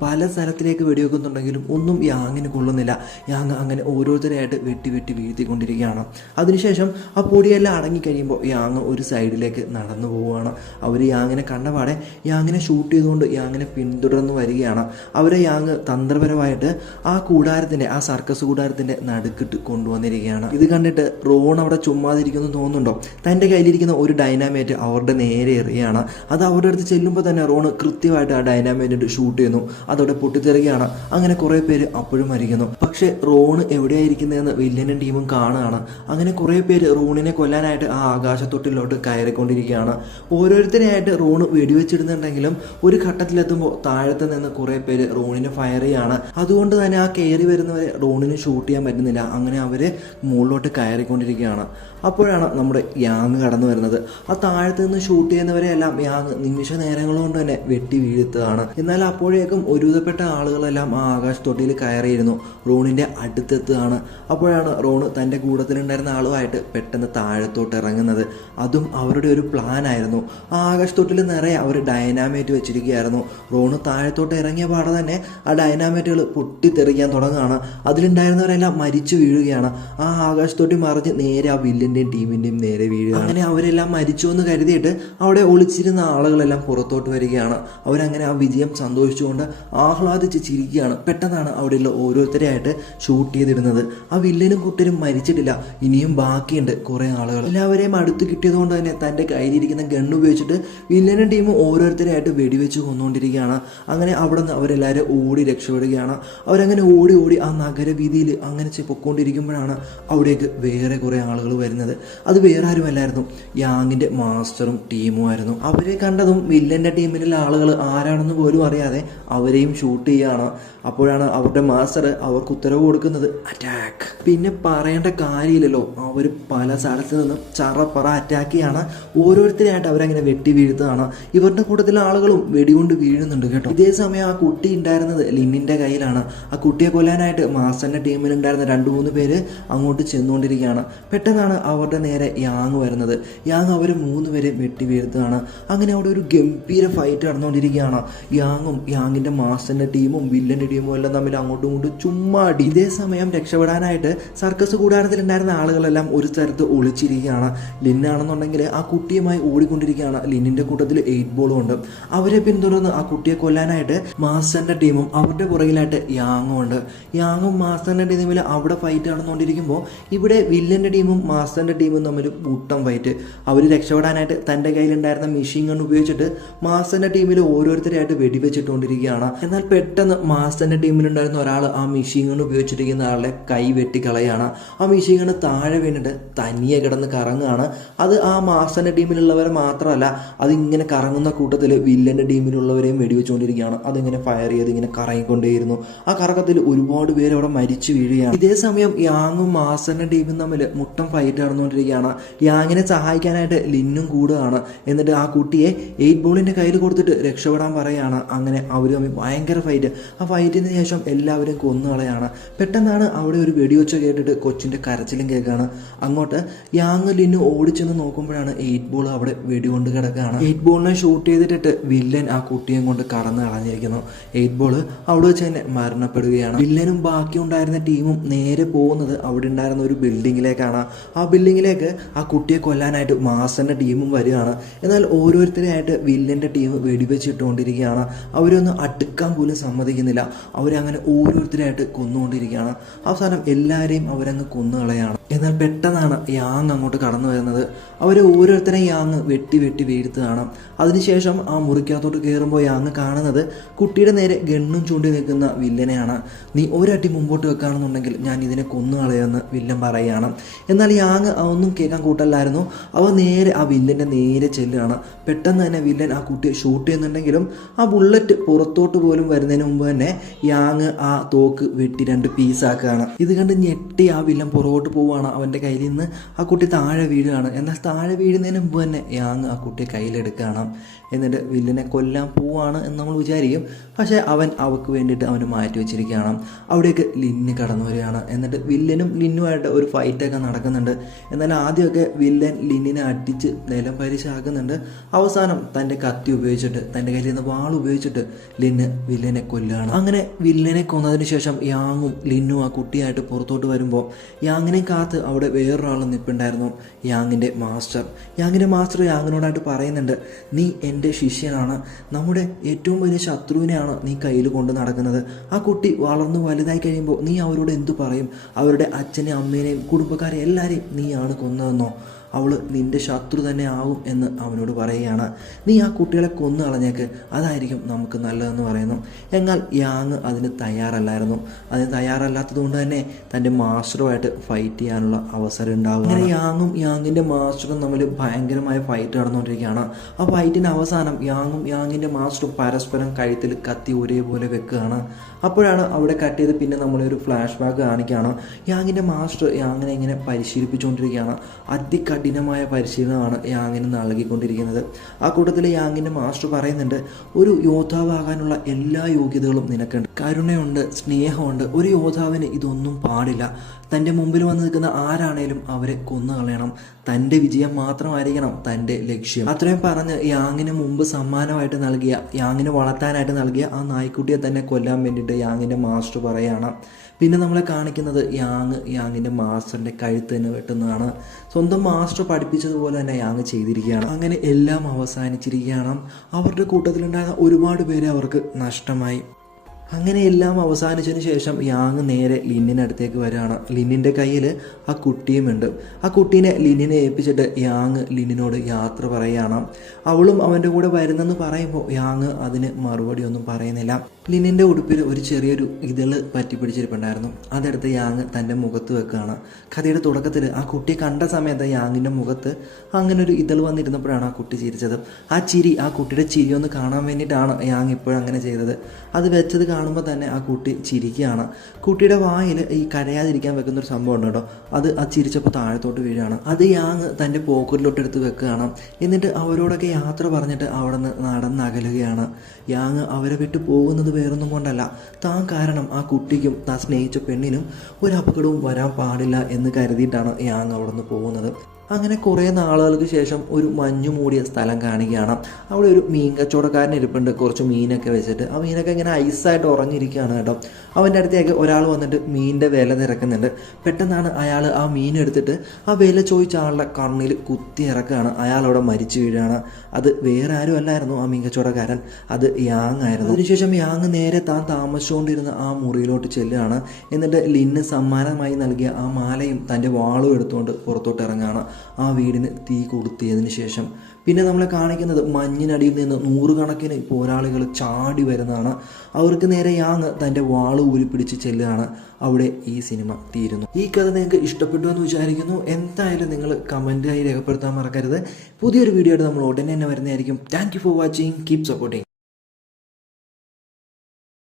പല സ്ഥലത്തിലേക്ക് വെടിവെക്കുന്നുണ്ടെങ്കിലും ഒന്നും യാങ്ങിന് കൊള്ളുന്നില്ല. യാങ് അങ്ങനെ ഓരോരുത്തരെയായിട്ട് വെട്ടി വീഴ്ത്തിക്കൊണ്ടിരിക്കുകയാണ്. അതിനുശേഷം ആ പൊടിയെല്ലാം അടങ്ങിക്കഴിയുമ്പോൾ യാങ് ഒരു സൈഡിലേക്ക് നടന്നു പോവുകയാണ്. അവർ യാങ്ങിനെ കണ്ടപാടെ യാങ്ങിനെ ഷൂട്ട് ചെയ്തുകൊണ്ട് യാങ്ങിനെ പിന്തുടർന്ന് വരികയാണ്. അവരെ യാങ് തന്ത്രപരമായിട്ട് ആ കൂടാരത്തിൻ്റെ, ആ സർക്കസ് കൂടാരത്തിൻ്റെ നടുക്കിട്ട് കൊണ്ടുവന്നിരിക്കുകയാണ്. ഇത് കണ്ടിട്ട് റോൺ അവിടെ ചുമ്മാതിരിക്കുന്നു തോന്നുന്നുണ്ടോ? തൻ്റെ കയ്യിലിരിക്കുന്ന ഒരു ഡൈനാമൈറ്റ് അവരുടെ നേരെ എറിയുകയാണ്. അത് അവരുടെ അടുത്ത് ചെല്ലുമ്പോൾ തന്നെ റോൺ കൃത്യമായിട്ട് ആ ഡൈനാമൈറ്റ് ഷൂട്ട് ചെയ്യുന്നു. അതോടെ പൊട്ടിത്തെറിക്കുകയാണ്. അങ്ങനെ കുറേ പേര് അപ്പോഴും മരിക്കുന്നു. പക്ഷേ റോൺ എവിടെയായിരിക്കുന്നതെന്ന് വില്ലനും ടീമും കാണുകയാണ്. അങ്ങനെ കുറേ പേര് റോണിനെ കൊല്ലാനായിട്ട് ആ ആകാശത്തൊട്ടിലോട്ട് കയറിക്കൊണ്ടിരിക്കുകയാണ്. ഓരോരുത്തരെയായിട്ട് റോൺ വെടിവെച്ചിടുന്നുണ്ടെങ്കിലും ഒരു ഘട്ടത്തിലെത്തുമ്പോൾ താഴത്ത് നിന്ന് കുറേ പേര് റോണിനെ ഫയർ ചെയ്യാണ്. അതുകൊണ്ട് തന്നെ ആ കയറി വരുന്നവരെ റോണിന് ഷൂട്ട് ചെയ്യാൻ പറ്റുന്നില്ല. അങ്ങനെ അവർ മുകളിലോട്ട് കയറിക്കൊണ്ടിരിക്കുകയാണ്. അപ്പോഴാണ് നമ്മുടെ യാങ് കടന്നു വരുന്നത്. ആ താഴത്ത് നിന്ന് ഷൂട്ട് ചെയ്യുന്നവരെയെല്ലാം യാങ് നിമിഷ നേരങ്ങൾ കൊണ്ട് തന്നെ വെട്ടി വീഴ്ത്തുകയാണ്. കൊല്ലുകയാണ്. എന്നാൽ അപ്പോഴേക്കും ഒരുവിധപ്പെട്ട ആളുകളെല്ലാം ആ ആകാശത്തൊട്ടിയിൽ കയറിയിരുന്നു റോണിന്റെ അടുത്തെത്തുകയാണ്. അപ്പോഴാണ് റോണ് തൻ്റെ കൂട്ടത്തിലുണ്ടായിരുന്ന ആളുമായിട്ട് പെട്ടെന്ന് താഴത്തോട്ട് ഇറങ്ങുന്നത്. അതും അവരുടെ ഒരു പ്ലാൻ ആയിരുന്നു. ആ ആകാശത്തൊട്ടിൽ നിറയെ അവർ ഡൈനാമൈറ്റ് വെച്ചിരിക്കുകയായിരുന്നു. റോണ് താഴത്തോട്ട് ഇറങ്ങിയ പാടെ തന്നെ ആ ഡൈനാമൈറ്റുകൾ പൊട്ടിത്തെറിക്കാൻ തുടങ്ങുകയാണ്. അതിലുണ്ടായിരുന്നവരെല്ലാം മരിച്ചു വീഴുകയാണ്. ആ ആകാശത്തൊട്ടി മറിഞ്ഞ് നേരെ ആ വില്ലൻ്റെയും ടീമിൻ്റെയും നേരെ വീഴുക. അങ്ങനെ അവരെല്ലാം മരിച്ചു എന്ന് കരുതിയിട്ട് അവിടെ ഒളിച്ചിരുന്ന ആളുകളെല്ലാം പുറത്തോട്ട് വരികയാണ്. അവരങ്ങനെ ആ വിജയം സന്തോഷിച്ചുകൊണ്ട് ആഹ്ലാദിച്ച് ചിരിക്കുകയാണ്. പെട്ടെന്നാണ് അവിടെയുള്ള ഓരോരുത്തരെയായിട്ട് ഷൂട്ട് ചെയ്തിടുന്നത്. ആ വില്ലനും കുട്ടരും മരിച്ചിട്ടില്ല, ഇനിയും ബാക്കിയുണ്ട് കുറേ ആളുകൾ. എല്ലാവരെയും അടുത്ത് കിട്ടിയതുകൊണ്ട് തന്നെ തൻ്റെ കയ്യിലിരിക്കുന്ന ഗണ്ണ് ഉപയോഗിച്ചിട്ട് വില്ലനും ടീമും ഓരോരുത്തരെയായിട്ട് വെടിവെച്ച് കൊന്നുകൊണ്ടിരിക്കുകയാണ്. അങ്ങനെ അവിടെ നിന്ന് അവരെല്ലാവരും ഓടി രക്ഷപ്പെടുകയാണ്. അവരങ്ങനെ ഓടി ഓടി ആ നഗരവീതിയിൽ അങ്ങനെ പൊയ്ക്കൊണ്ടിരിക്കുമ്പോഴാണ് അവിടേക്ക് വേറെ കുറേ ആളുകൾ വരുന്നത്. അത് വേറെ ആരുമല്ലായിരുന്നു, യാങ്ങിൻ്റെ മാസ്റ്ററും ടീമുമായിരുന്നു. അവരെ കണ്ടതും വില്ലൻ്റെ ടീമിലുള്ള ആളുകൾ ആരാണെന്ന് പോലും അറിയാതെ അവരെയും ഷൂട്ട് ചെയ്യുകയാണ്. അപ്പോഴാണ് അവരുടെ മാസ്റ്റർ അവർക്ക് ഉത്തരവ് കൊടുക്കുന്നത് അറ്റാക്ക്. പിന്നെ പറയേണ്ട കാര്യമില്ലല്ലോ, അവർ പല സ്ഥലത്ത് നിന്നും ചറപ്പറ അറ്റാക്ക് ചെയ്യാണ്. ഓരോരുത്തരെയായിട്ട് അവരങ്ങനെ വെട്ടി വീഴ്ത്തുകയാണ്. ഇവരുടെ കൂട്ടത്തിലെ ആളുകളും വെടികൊണ്ട് വീഴുന്നുണ്ട് കേട്ടോ. ഇതേ സമയം ആ കുട്ടി ഉണ്ടായിരുന്നത് ലിന്നിൻ്റെ കയ്യിലാണ്. ആ കുട്ടിയെ കൊല്ലാനായിട്ട് മാസ്റ്ററിൻ്റെ ടീമിലുണ്ടായിരുന്ന 2-3 പേര് അങ്ങോട്ട് ചെന്നുകൊണ്ടിരിക്കുകയാണ്. പെട്ടെന്നാണ് അവരുടെ നേരെ യാങ് വരുന്നത്. യാങ് അവർ 3 പേരെ വെട്ടി വീഴ്ത്തുകയാണ്. അങ്ങനെ അവിടെ ഒരു ഗംഭീര ഫൈറ്റ് നടന്നുകൊണ്ടിരിക്കുകയാണ്. യാങ്ങും യാങ്ങിൻ്റെ മാസ്റ്ററിൻ്റെ ടീമും വില്ലൻ്റെ ടീമും എല്ലാം തമ്മിൽ അങ്ങോട്ടും ഇങ്ങോട്ടും ചുമ്മാ അടി. ഇതേ സമയം രക്ഷപ്പെടാനായിട്ട് സർക്കസ് കൂടാരത്തിലുണ്ടായിരുന്ന ആളുകളെല്ലാം ഒരു സ്ഥലത്ത് ഒളിച്ചിരിക്കുകയാണ്. ലിന്നാണെന്നുണ്ടെങ്കിൽ ആ കുട്ടിയുമായി ഓടിക്കൊണ്ടിരിക്കുകയാണ്. ലിന്നിൻ്റെ കൂട്ടത്തിൽ 8 ബോളും ഉണ്ട്. അവരെ പിന്തുടർന്ന് ആ കുട്ടിയെ കൊല്ലാനായിട്ട് മാസ്റ്ററിൻ്റെ ടീമും അവരുടെ പുറകിലായിട്ട് യാങ്ങും ഉണ്ട്. യാങ്ങും മാസ്റ്ററിൻ്റെ ടീമിൽ അവിടെ ഫൈറ്റ് നടന്നുകൊണ്ടിരിക്കുമ്പോൾ ഇവിടെ വില്ലൻ്റെ ടീമും മാസ്റ്ററിൻ്റെ ടീമും തമ്മിൽ കൂട്ടം ഫൈറ്റ്. അവർ രക്ഷപ്പെടാനായിട്ട് തൻ്റെ കയ്യിലുണ്ടായിരുന്ന മെഷീൻ ഗൺ ഉപയോഗിച്ചിട്ട് മാസ്റ്ററിൻ്റെ ടീമിൽ ഓരോരുത്തരെയായിട്ട് വെടിവെച്ചിട്ടുകൊണ്ടിരിക്കുകയാണ്. എന്നാൽ പെട്ടെന്ന് മാസ്റ്ററിൻ്റെ ടീമിലുണ്ടായിരുന്ന ഒരാൾ ആ മെഷീൻ ഗൺ ഉപയോഗിച്ചിരിക്കുന്ന ആളുടെ കൈ വെട്ടിക്കളയാണ്. ആ മെഷീൻ ഗൺ താഴെ വീണിട്ട് തനിയെ കിടന്ന് കറങ്ങുകയാണ്. അത് ആ മാസ്റ്ററിൻ്റെ ടീമിലുള്ളവരെ മാത്രമല്ല, അതിങ്ങനെ കറങ്ങുന്ന കൂട്ടത്തിൽ വില്ലൻ്റെ ടീമിലുള്ളവരെയും വെടിവെച്ചുകൊണ്ടിരിക്കുകയാണ്. അതിങ്ങനെ ഫയർ ചെയ്ത് ഇങ്ങനെ കറങ്ങിക്കൊണ്ടേയിരുന്നു. ആ കറക്കത്തിൽ ഒരുപാട് പേര് അവിടെ മരിച്ചു വീഴുകയാണ്. ഇതേ സമയം യാങ്ങും മാസ്റ്ററിൻ്റെ ടീമും തമ്മിൽ മുട്ടം ഫൈറ്റ് നടന്നുകൊണ്ടിരിക്കുകയാണ്. യാങ്ങിനെ സഹായിക്കാനായിട്ട് ലിന്നും കൂടുകയാണ്. എന്നിട്ട് ആ കുട്ടിയെ 8 ബോളിൻ്റെ കയ്യിൽ കൊടുത്തിട്ട് രക്ഷപ്പെടാൻ പറയുകയാണ്. അങ്ങനെ അവർ തമ്മിൽ ഭയങ്കര ഫൈറ്റ്. ആ ഫൈറ്റിന് ശേഷം എല്ലാവരും കൊന്നുകളയാണ്. പെട്ടെന്നാണ് അവിടെ ഒരു വെടിവെച്ച കേട്ടിട്ട് കൊച്ചിൻ്റെ കരച്ചിലും കേൾക്കുകയാണ്. അങ്ങോട്ട് യാങ് ലിന്നു ഓടിച്ചെന്ന് നോക്കുമ്പോഴാണ് 8 ബോൾ അവിടെ വെടികൊണ്ട് കിടക്കുകയാണ്. 8 ബോളിനെ ഷൂട്ട് ചെയ്തിട്ടിട്ട് വില്ലൻ ആ കുട്ടിയെ കൊണ്ട് കടന്ന് കളഞ്ഞിരിക്കുന്നു. 8 ബോൾ അവിടെ വെച്ച് തന്നെ മരണപ്പെടുകയാണ്. വില്ലനും ബാക്കി ഉണ്ടായിരുന്ന ടീമും നേരെ പോകുന്നത് അവിടെ ഉണ്ടായിരുന്ന ഒരു ബിൽഡിങ്ങിലേക്കാണ്. ആ ബിൽഡിങ്ങിലേക്ക് ആ കുട്ടിയെ കൊല്ലാനായിട്ട് മാസ്റ്ററിൻ്റെ ടീമും വരികയാണ്. എന്നാൽ ഓരോരുത്തരെയായിട്ട് വില്ലൻ്റെ ടീം വെടിവെച്ചിട്ടുകൊണ്ടിരിക്കുകയാണ്. അവരൊന്നും അടുക്കാൻ പോലും സമ്മതിക്കുന്നില്ല. അവരങ്ങനെ ഓരോരുത്തരായിട്ട് കൊന്നുകൊണ്ടിരിക്കുകയാണ്. അവസാനം എല്ലാവരെയും അവരങ്ങ് കൊന്നുകളയാണ്. എന്നാൽ പെട്ടെന്നാണ് യാങ് അങ്ങോട്ട് കടന്നു വരുന്നത്. അവരെ ഓരോരുത്തരെയും യാങ് വെട്ടി വെട്ടി വീഴ്ത്തുകയാണ്. അതിനുശേഷം ആ മുറിക്കകത്തോട്ട് കയറുമ്പോൾ യാങ് കാണുന്നത് കുട്ടിയുടെ നേരെ ഗണ്ണും ചൂണ്ടി നിൽക്കുന്ന വില്ലനെയാണ്. നീ ഒരടി മുമ്പോട്ട് വെക്കുകയാണെന്നുണ്ടെങ്കിൽ ഞാൻ ഇതിനെ കൊന്നുകളയുമെന്ന് വില്ലൻ പറയുകയാണ്. എന്നാൽ യാങ് ഒന്നും കേൾക്കാൻ കൂട്ടല്ലായിരുന്നു. അവ നേരെ ആ വില്ലൻ്റെ നേരെ ചെല്ലുകയാണ്. പെട്ടെന്ന് തന്നെ വില്ലൻ ആ കുട്ടിയെ ഷൂട്ട് ചെയ്യുന്നുണ്ടെങ്കിലും ആ ബുള്ളറ്റ് പുറത്തോട്ട് പോലും വരുന്നതിന് മുമ്പ് തന്നെ യാങ് ആ തോക്ക് വെട്ടി 2 പീസാക്കുകയാണ്. ഇത് കണ്ട് ഞെട്ടി ആ വില്ലൻ പുറകോട്ട് പോവുകയാണ്. അവൻ്റെ കയ്യിൽ നിന്ന് ആ കുട്ടി താഴെ വീഴുകയാണ്. എന്നാൽ താഴെ വീഴുന്നതിന് മുമ്പ് തന്നെ യാങ് ആ കുട്ടിയെ കയ്യിലെടുക്കുകയാണ്. എന്നിട്ട് വില്ലനെ കൊല്ലാൻ പോവാണ് എന്ന് നമ്മൾ വിചാരിക്കും. പക്ഷേ അവൻ അവൾക്ക് വേണ്ടിയിട്ട് അവന് മാറ്റി വെച്ചിരിക്കുകയാണ്. അവിടേക്ക് ലിന്ന് കടന്നു വരികയാണ്. എന്നിട്ട് വില്ലനും ലിന്നുമായിട്ട് ഒരു ഫൈറ്റൊക്കെ നടക്കുന്നുണ്ട്. എന്നാൽ ആദ്യമൊക്കെ വില്ലൻ ലിന്നിനെ അടിച്ച് നിലം പരിശാക്കുന്നുണ്ട്. അവസാനം തൻ്റെ കത്തി ഉപയോഗിച്ചിട്ട് തൻ്റെ കയ്യിൽ നിന്ന് വാൾ ഉപയോഗിച്ചിട്ട് ലിന്ന് വില്ലനെ കൊല്ലുകയാണ്. അങ്ങനെ വില്ലനെ കൊന്നതിന് ശേഷം യാങ്ങും ലിന്നും ആ കുട്ടിയായിട്ട് പുറത്തോട്ട് വരുമ്പോൾ യാങ്ങിനെ കാത്ത് അവിടെ വേറൊരാൾ നിൽപ്പുണ്ടായിരുന്നു, യാങ്ങിൻ്റെ മാസ്റ്റർ. യാങ്ങിൻ്റെ മാസ്റ്റർ യാങ്ങിനോടായിട്ട് പറയുന്നുണ്ട്, നീ എൻ്റെ ശിഷ്യനാണ്, നമ്മുടെ ഏറ്റവും വലിയ ശത്രുവിനെയാണ് നീ കയ്യിൽ കൊണ്ട് നടക്കുന്നത്. ആ കുട്ടി വളർന്നു വലുതായി കഴിയുമ്പോൾ നീ അവരോട് എന്തു പറയും? അവരുടെ അച്ഛനെയും അമ്മേനെയും കുടുംബക്കാരെ എല്ലാവരെയും നീയാണ് കൊന്നതെന്നോ? അവൾ നിൻ്റെ ശത്രു തന്നെ ആവും എന്ന് അവനോട് പറയുകയാണ്. നീ ആ കുട്ടികളെ കൊന്നു കളഞ്ഞേക്ക്, അതായിരിക്കും നമുക്ക് നല്ലതെന്ന് പറയുന്നു. എന്നാൽ യാങ് അതിന് തയ്യാറല്ലായിരുന്നു. അതിന് തയ്യാറല്ലാത്തത് കൊണ്ട് തന്നെ തൻ്റെ മാസ്റ്ററുമായിട്ട് ഫൈറ്റ് ചെയ്യാനുള്ള അവസരം ഉണ്ടാവും. അങ്ങനെ യാങ്ങും യാങ്ങിൻ്റെ മാസ്റ്ററും തമ്മിൽ ഭയങ്കരമായ ഫൈറ്റ് നടന്നുകൊണ്ടിരിക്കുകയാണ്. ആ ഫൈറ്റിൻ്റെ അവസാനം യാങ്ങും യാങ്ങിൻ്റെ മാസ്റ്ററും പരസ്പരം കഴുത്തിൽ കത്തി ഒരേപോലെ വെക്കുകയാണ്. അപ്പോഴാണ് അവിടെ കട്ട് ചെയ്ത് പിന്നെ നമ്മളൊരു ഫ്ലാഷ് ബാക്ക് കാണിക്കുകയാണ്. യാങ്ങിൻ്റെ മാസ്റ്റർ യാങ്ങിനെ ഇങ്ങനെ പരിശീലിപ്പിച്ചുകൊണ്ടിരിക്കുകയാണ്. കഠിനമായ പരിശീലനമാണ് യാങ്ങിന് നൽകിക്കൊണ്ടിരിക്കുന്നത്. ആ കൂട്ടത്തിൽ യാങ്ങിൻ്റെ മാസ്റ്റർ പറയുന്നുണ്ട്, ഒരു യോദ്ധാവാകാനുള്ള എല്ലാ യോഗ്യതകളും നിനക്കുണ്ട്. കരുണയുണ്ട്, സ്നേഹമുണ്ട്. ഒരു യോദ്ധാവിന് ഇതൊന്നും പാടില്ല. തൻ്റെ മുമ്പിൽ വന്ന് നിൽക്കുന്ന ആരാണേലും അവരെ കൊന്നുകളയണം. തൻ്റെ വിജയം മാത്രമായിരിക്കണം തൻ്റെ ലക്ഷ്യം. അത്രയും പറഞ്ഞ് യാങ്ങിന് മുമ്പ് സമ്മാനമായിട്ട് നൽകിയ, യാങ്ങിനെ വളർത്താനായിട്ട് നൽകിയ ആ നായ്ക്കുട്ടിയെ തന്നെ കൊല്ലാൻ വേണ്ടിയിട്ട് യാങ്ങിൻ്റെ മാസ്റ്റർ പറയുകയാണ്. പിന്നെ നമ്മളെ കാണിക്കുന്നത് യാങ്ങിൻ്റെ മാസ്റ്ററിൻ്റെ കഴുത്ത് തന്നെ വെട്ടുന്നതാണ്. സ്വന്തം മാസ്റ്റർ പഠിപ്പിച്ചതുപോലെ തന്നെ യാങ് ചെയ്തിരിക്കുകയാണ്. അങ്ങനെ എല്ലാം അവസാനിച്ചിരിക്കുകയാണ്. അവരുടെ കൂട്ടത്തിലുണ്ടായിരുന്ന ഒരുപാട് പേരെ അവർക്ക് നഷ്ടമായി. അങ്ങനെ എല്ലാം അവസാനിച്ചതിന് ശേഷം യാങ് നേരെ ലിന്നിനടുത്തേക്ക് വരികയാണ്. ലിന്നിൻ്റെ കയ്യിൽ ആ കുട്ടിയുമുണ്ട്. ആ കുട്ടീനെ ലിന്നിനെ ഏൽപ്പിച്ചിട്ട് യാങ് ലിന്നിനോട് യാത്ര പറയുകയാണ്. അവളും അവൻ്റെ കൂടെ വരുന്നെന്ന് പറയുമ്പോൾ യാങ് അതിന് മറുപടി ഒന്നും പറയുന്നില്ല. ലിന്നിൻ്റെ ഉടുപ്പിൽ ഒരു ചെറിയൊരു ഇതള് പറ്റിപ്പിടിച്ചിരിപ്പുണ്ടായിരുന്നു. അതെടുത്ത് യാങ് തൻ്റെ മുഖത്ത് വെക്കുകയാണ്. കഥയുടെ തുടക്കത്തിൽ ആ കുട്ടിയെ കണ്ട സമയത്ത് യാങ്ങിൻ്റെ മുഖത്ത് അങ്ങനെ ഒരു ഇതൾ വന്നിരുന്നപ്പോഴാണ് ആ കുട്ടി ചിരിച്ചത്. ആ ചിരി, ആ കുട്ടിയുടെ ചിരി ഒന്ന് കാണാൻ വേണ്ടിയിട്ടാണ് യാങ് ഇപ്പോഴും അങ്ങനെ ചെയ്തത്. അത് വെച്ചത് കാണുമ്പോൾ തന്നെ ആ കുട്ടി ചിരിക്കുകയാണ്. കുട്ടിയുടെ വായിൽ ഈ കരയാതിരിക്കാൻ വെക്കുന്നൊരു സംഭവം ഉണ്ട് കേട്ടോ. അത് ചിരിച്ചപ്പോൾ താഴത്തോട്ട് വീഴുകയാണ്. അത് യാങ് തൻ്റെ പോക്കറ്റിലോട്ട് എടുത്ത് വെക്കുകയാണ്. എന്നിട്ട് അവരോടൊക്കെ യാത്ര പറഞ്ഞിട്ട് അവിടെ നിന്ന് നടന്നകലുകയാണ്. യാങ് അവരെ വിട്ട് പോകുന്നത് വേറൊന്നും കൊണ്ടല്ല, താൻ കാരണം ആ കുട്ടിക്കും താൻ സ്നേഹിച്ച പെണ്ണിനും ഒരു അപകടവും വരാൻ പാടില്ല എന്ന് കരുതിയിട്ടാണ് യാങ് അവിടെ നിന്ന് പോകുന്നത്. അങ്ങനെ കുറേ നാളുകൾക്ക് ശേഷം ഒരു മഞ്ഞു മൂടിയ സ്ഥലം കാണുകയാണ്. അവിടെ ഒരു മീൻ കച്ചവടക്കാരൻ ഇരിപ്പുണ്ട്, കുറച്ച് മീനൊക്കെ വെച്ചിട്ട്. ആ മീനൊക്കെ ഇങ്ങനെ ഐസായിട്ട് ഉറഞ്ഞിരിക്കുകയാണ് കേട്ടോ. അവൻ്റെ അടുത്തേക്ക് ഒരാൾ വന്നിട്ട് മീനിൻ്റെ വില തിരക്കുന്നുണ്ട്. പെട്ടെന്നാണ് അയാൾ ആ മീൻ എടുത്തിട്ട് ആ വില ചോദിച്ച ആളുടെ കണ്ണിൽ കുത്തി ഇറക്കുകയാണ്. അയാൾ അവിടെ മരിച്ചു വീഴുകയാണ്. അത് വേറെ ആരും അല്ലായിരുന്നു ആ മീൻ കച്ചവടക്കാരൻ, അത് യാങ് ആയിരുന്നു. അതിനുശേഷം യാങ് നേരെ താൻ താമസിച്ചുകൊണ്ടിരുന്ന ആ മുറിയിലോട്ട് ചെല്ലുകയാണ്. എന്നിട്ട് ലിന്ന് സമ്മാനമായി നൽകിയ ആ മാലയും തൻ്റെ വാളും എടുത്തുകൊണ്ട് പുറത്തോട്ട് ഇറങ്ങുകയാണ്. ആ വീടിന് തീ കൊളുത്തിയതിന് ശേഷം പിന്നെ നമ്മളെ കാണിക്കുന്നത് മഞ്ഞിനടിയിൽ നിന്ന് നൂറുകണക്കിന് പോരാളികൾ ചാടി വരുന്നതാണ്. അവർക്ക് നേരെ യാങ് തൻ്റെ വാള് ഊരിപ്പിടിച്ച് ചെല്ലുകയാണ്. അവിടെ ഈ സിനിമ തീരുന്നു. ഈ കഥ നിങ്ങൾക്ക് ഇഷ്ടപ്പെട്ടു എന്ന് വിചാരിക്കുന്നു. എന്തായാലും നിങ്ങൾ കമൻറ്റായി രേഖപ്പെടുത്താൻ മറക്കരുത്. പുതിയൊരു വീഡിയോ ആയിട്ട് നമ്മൾ ഉടനെ തന്നെ വരുന്നതായിരിക്കും. Thank you for watching. Keep supporting.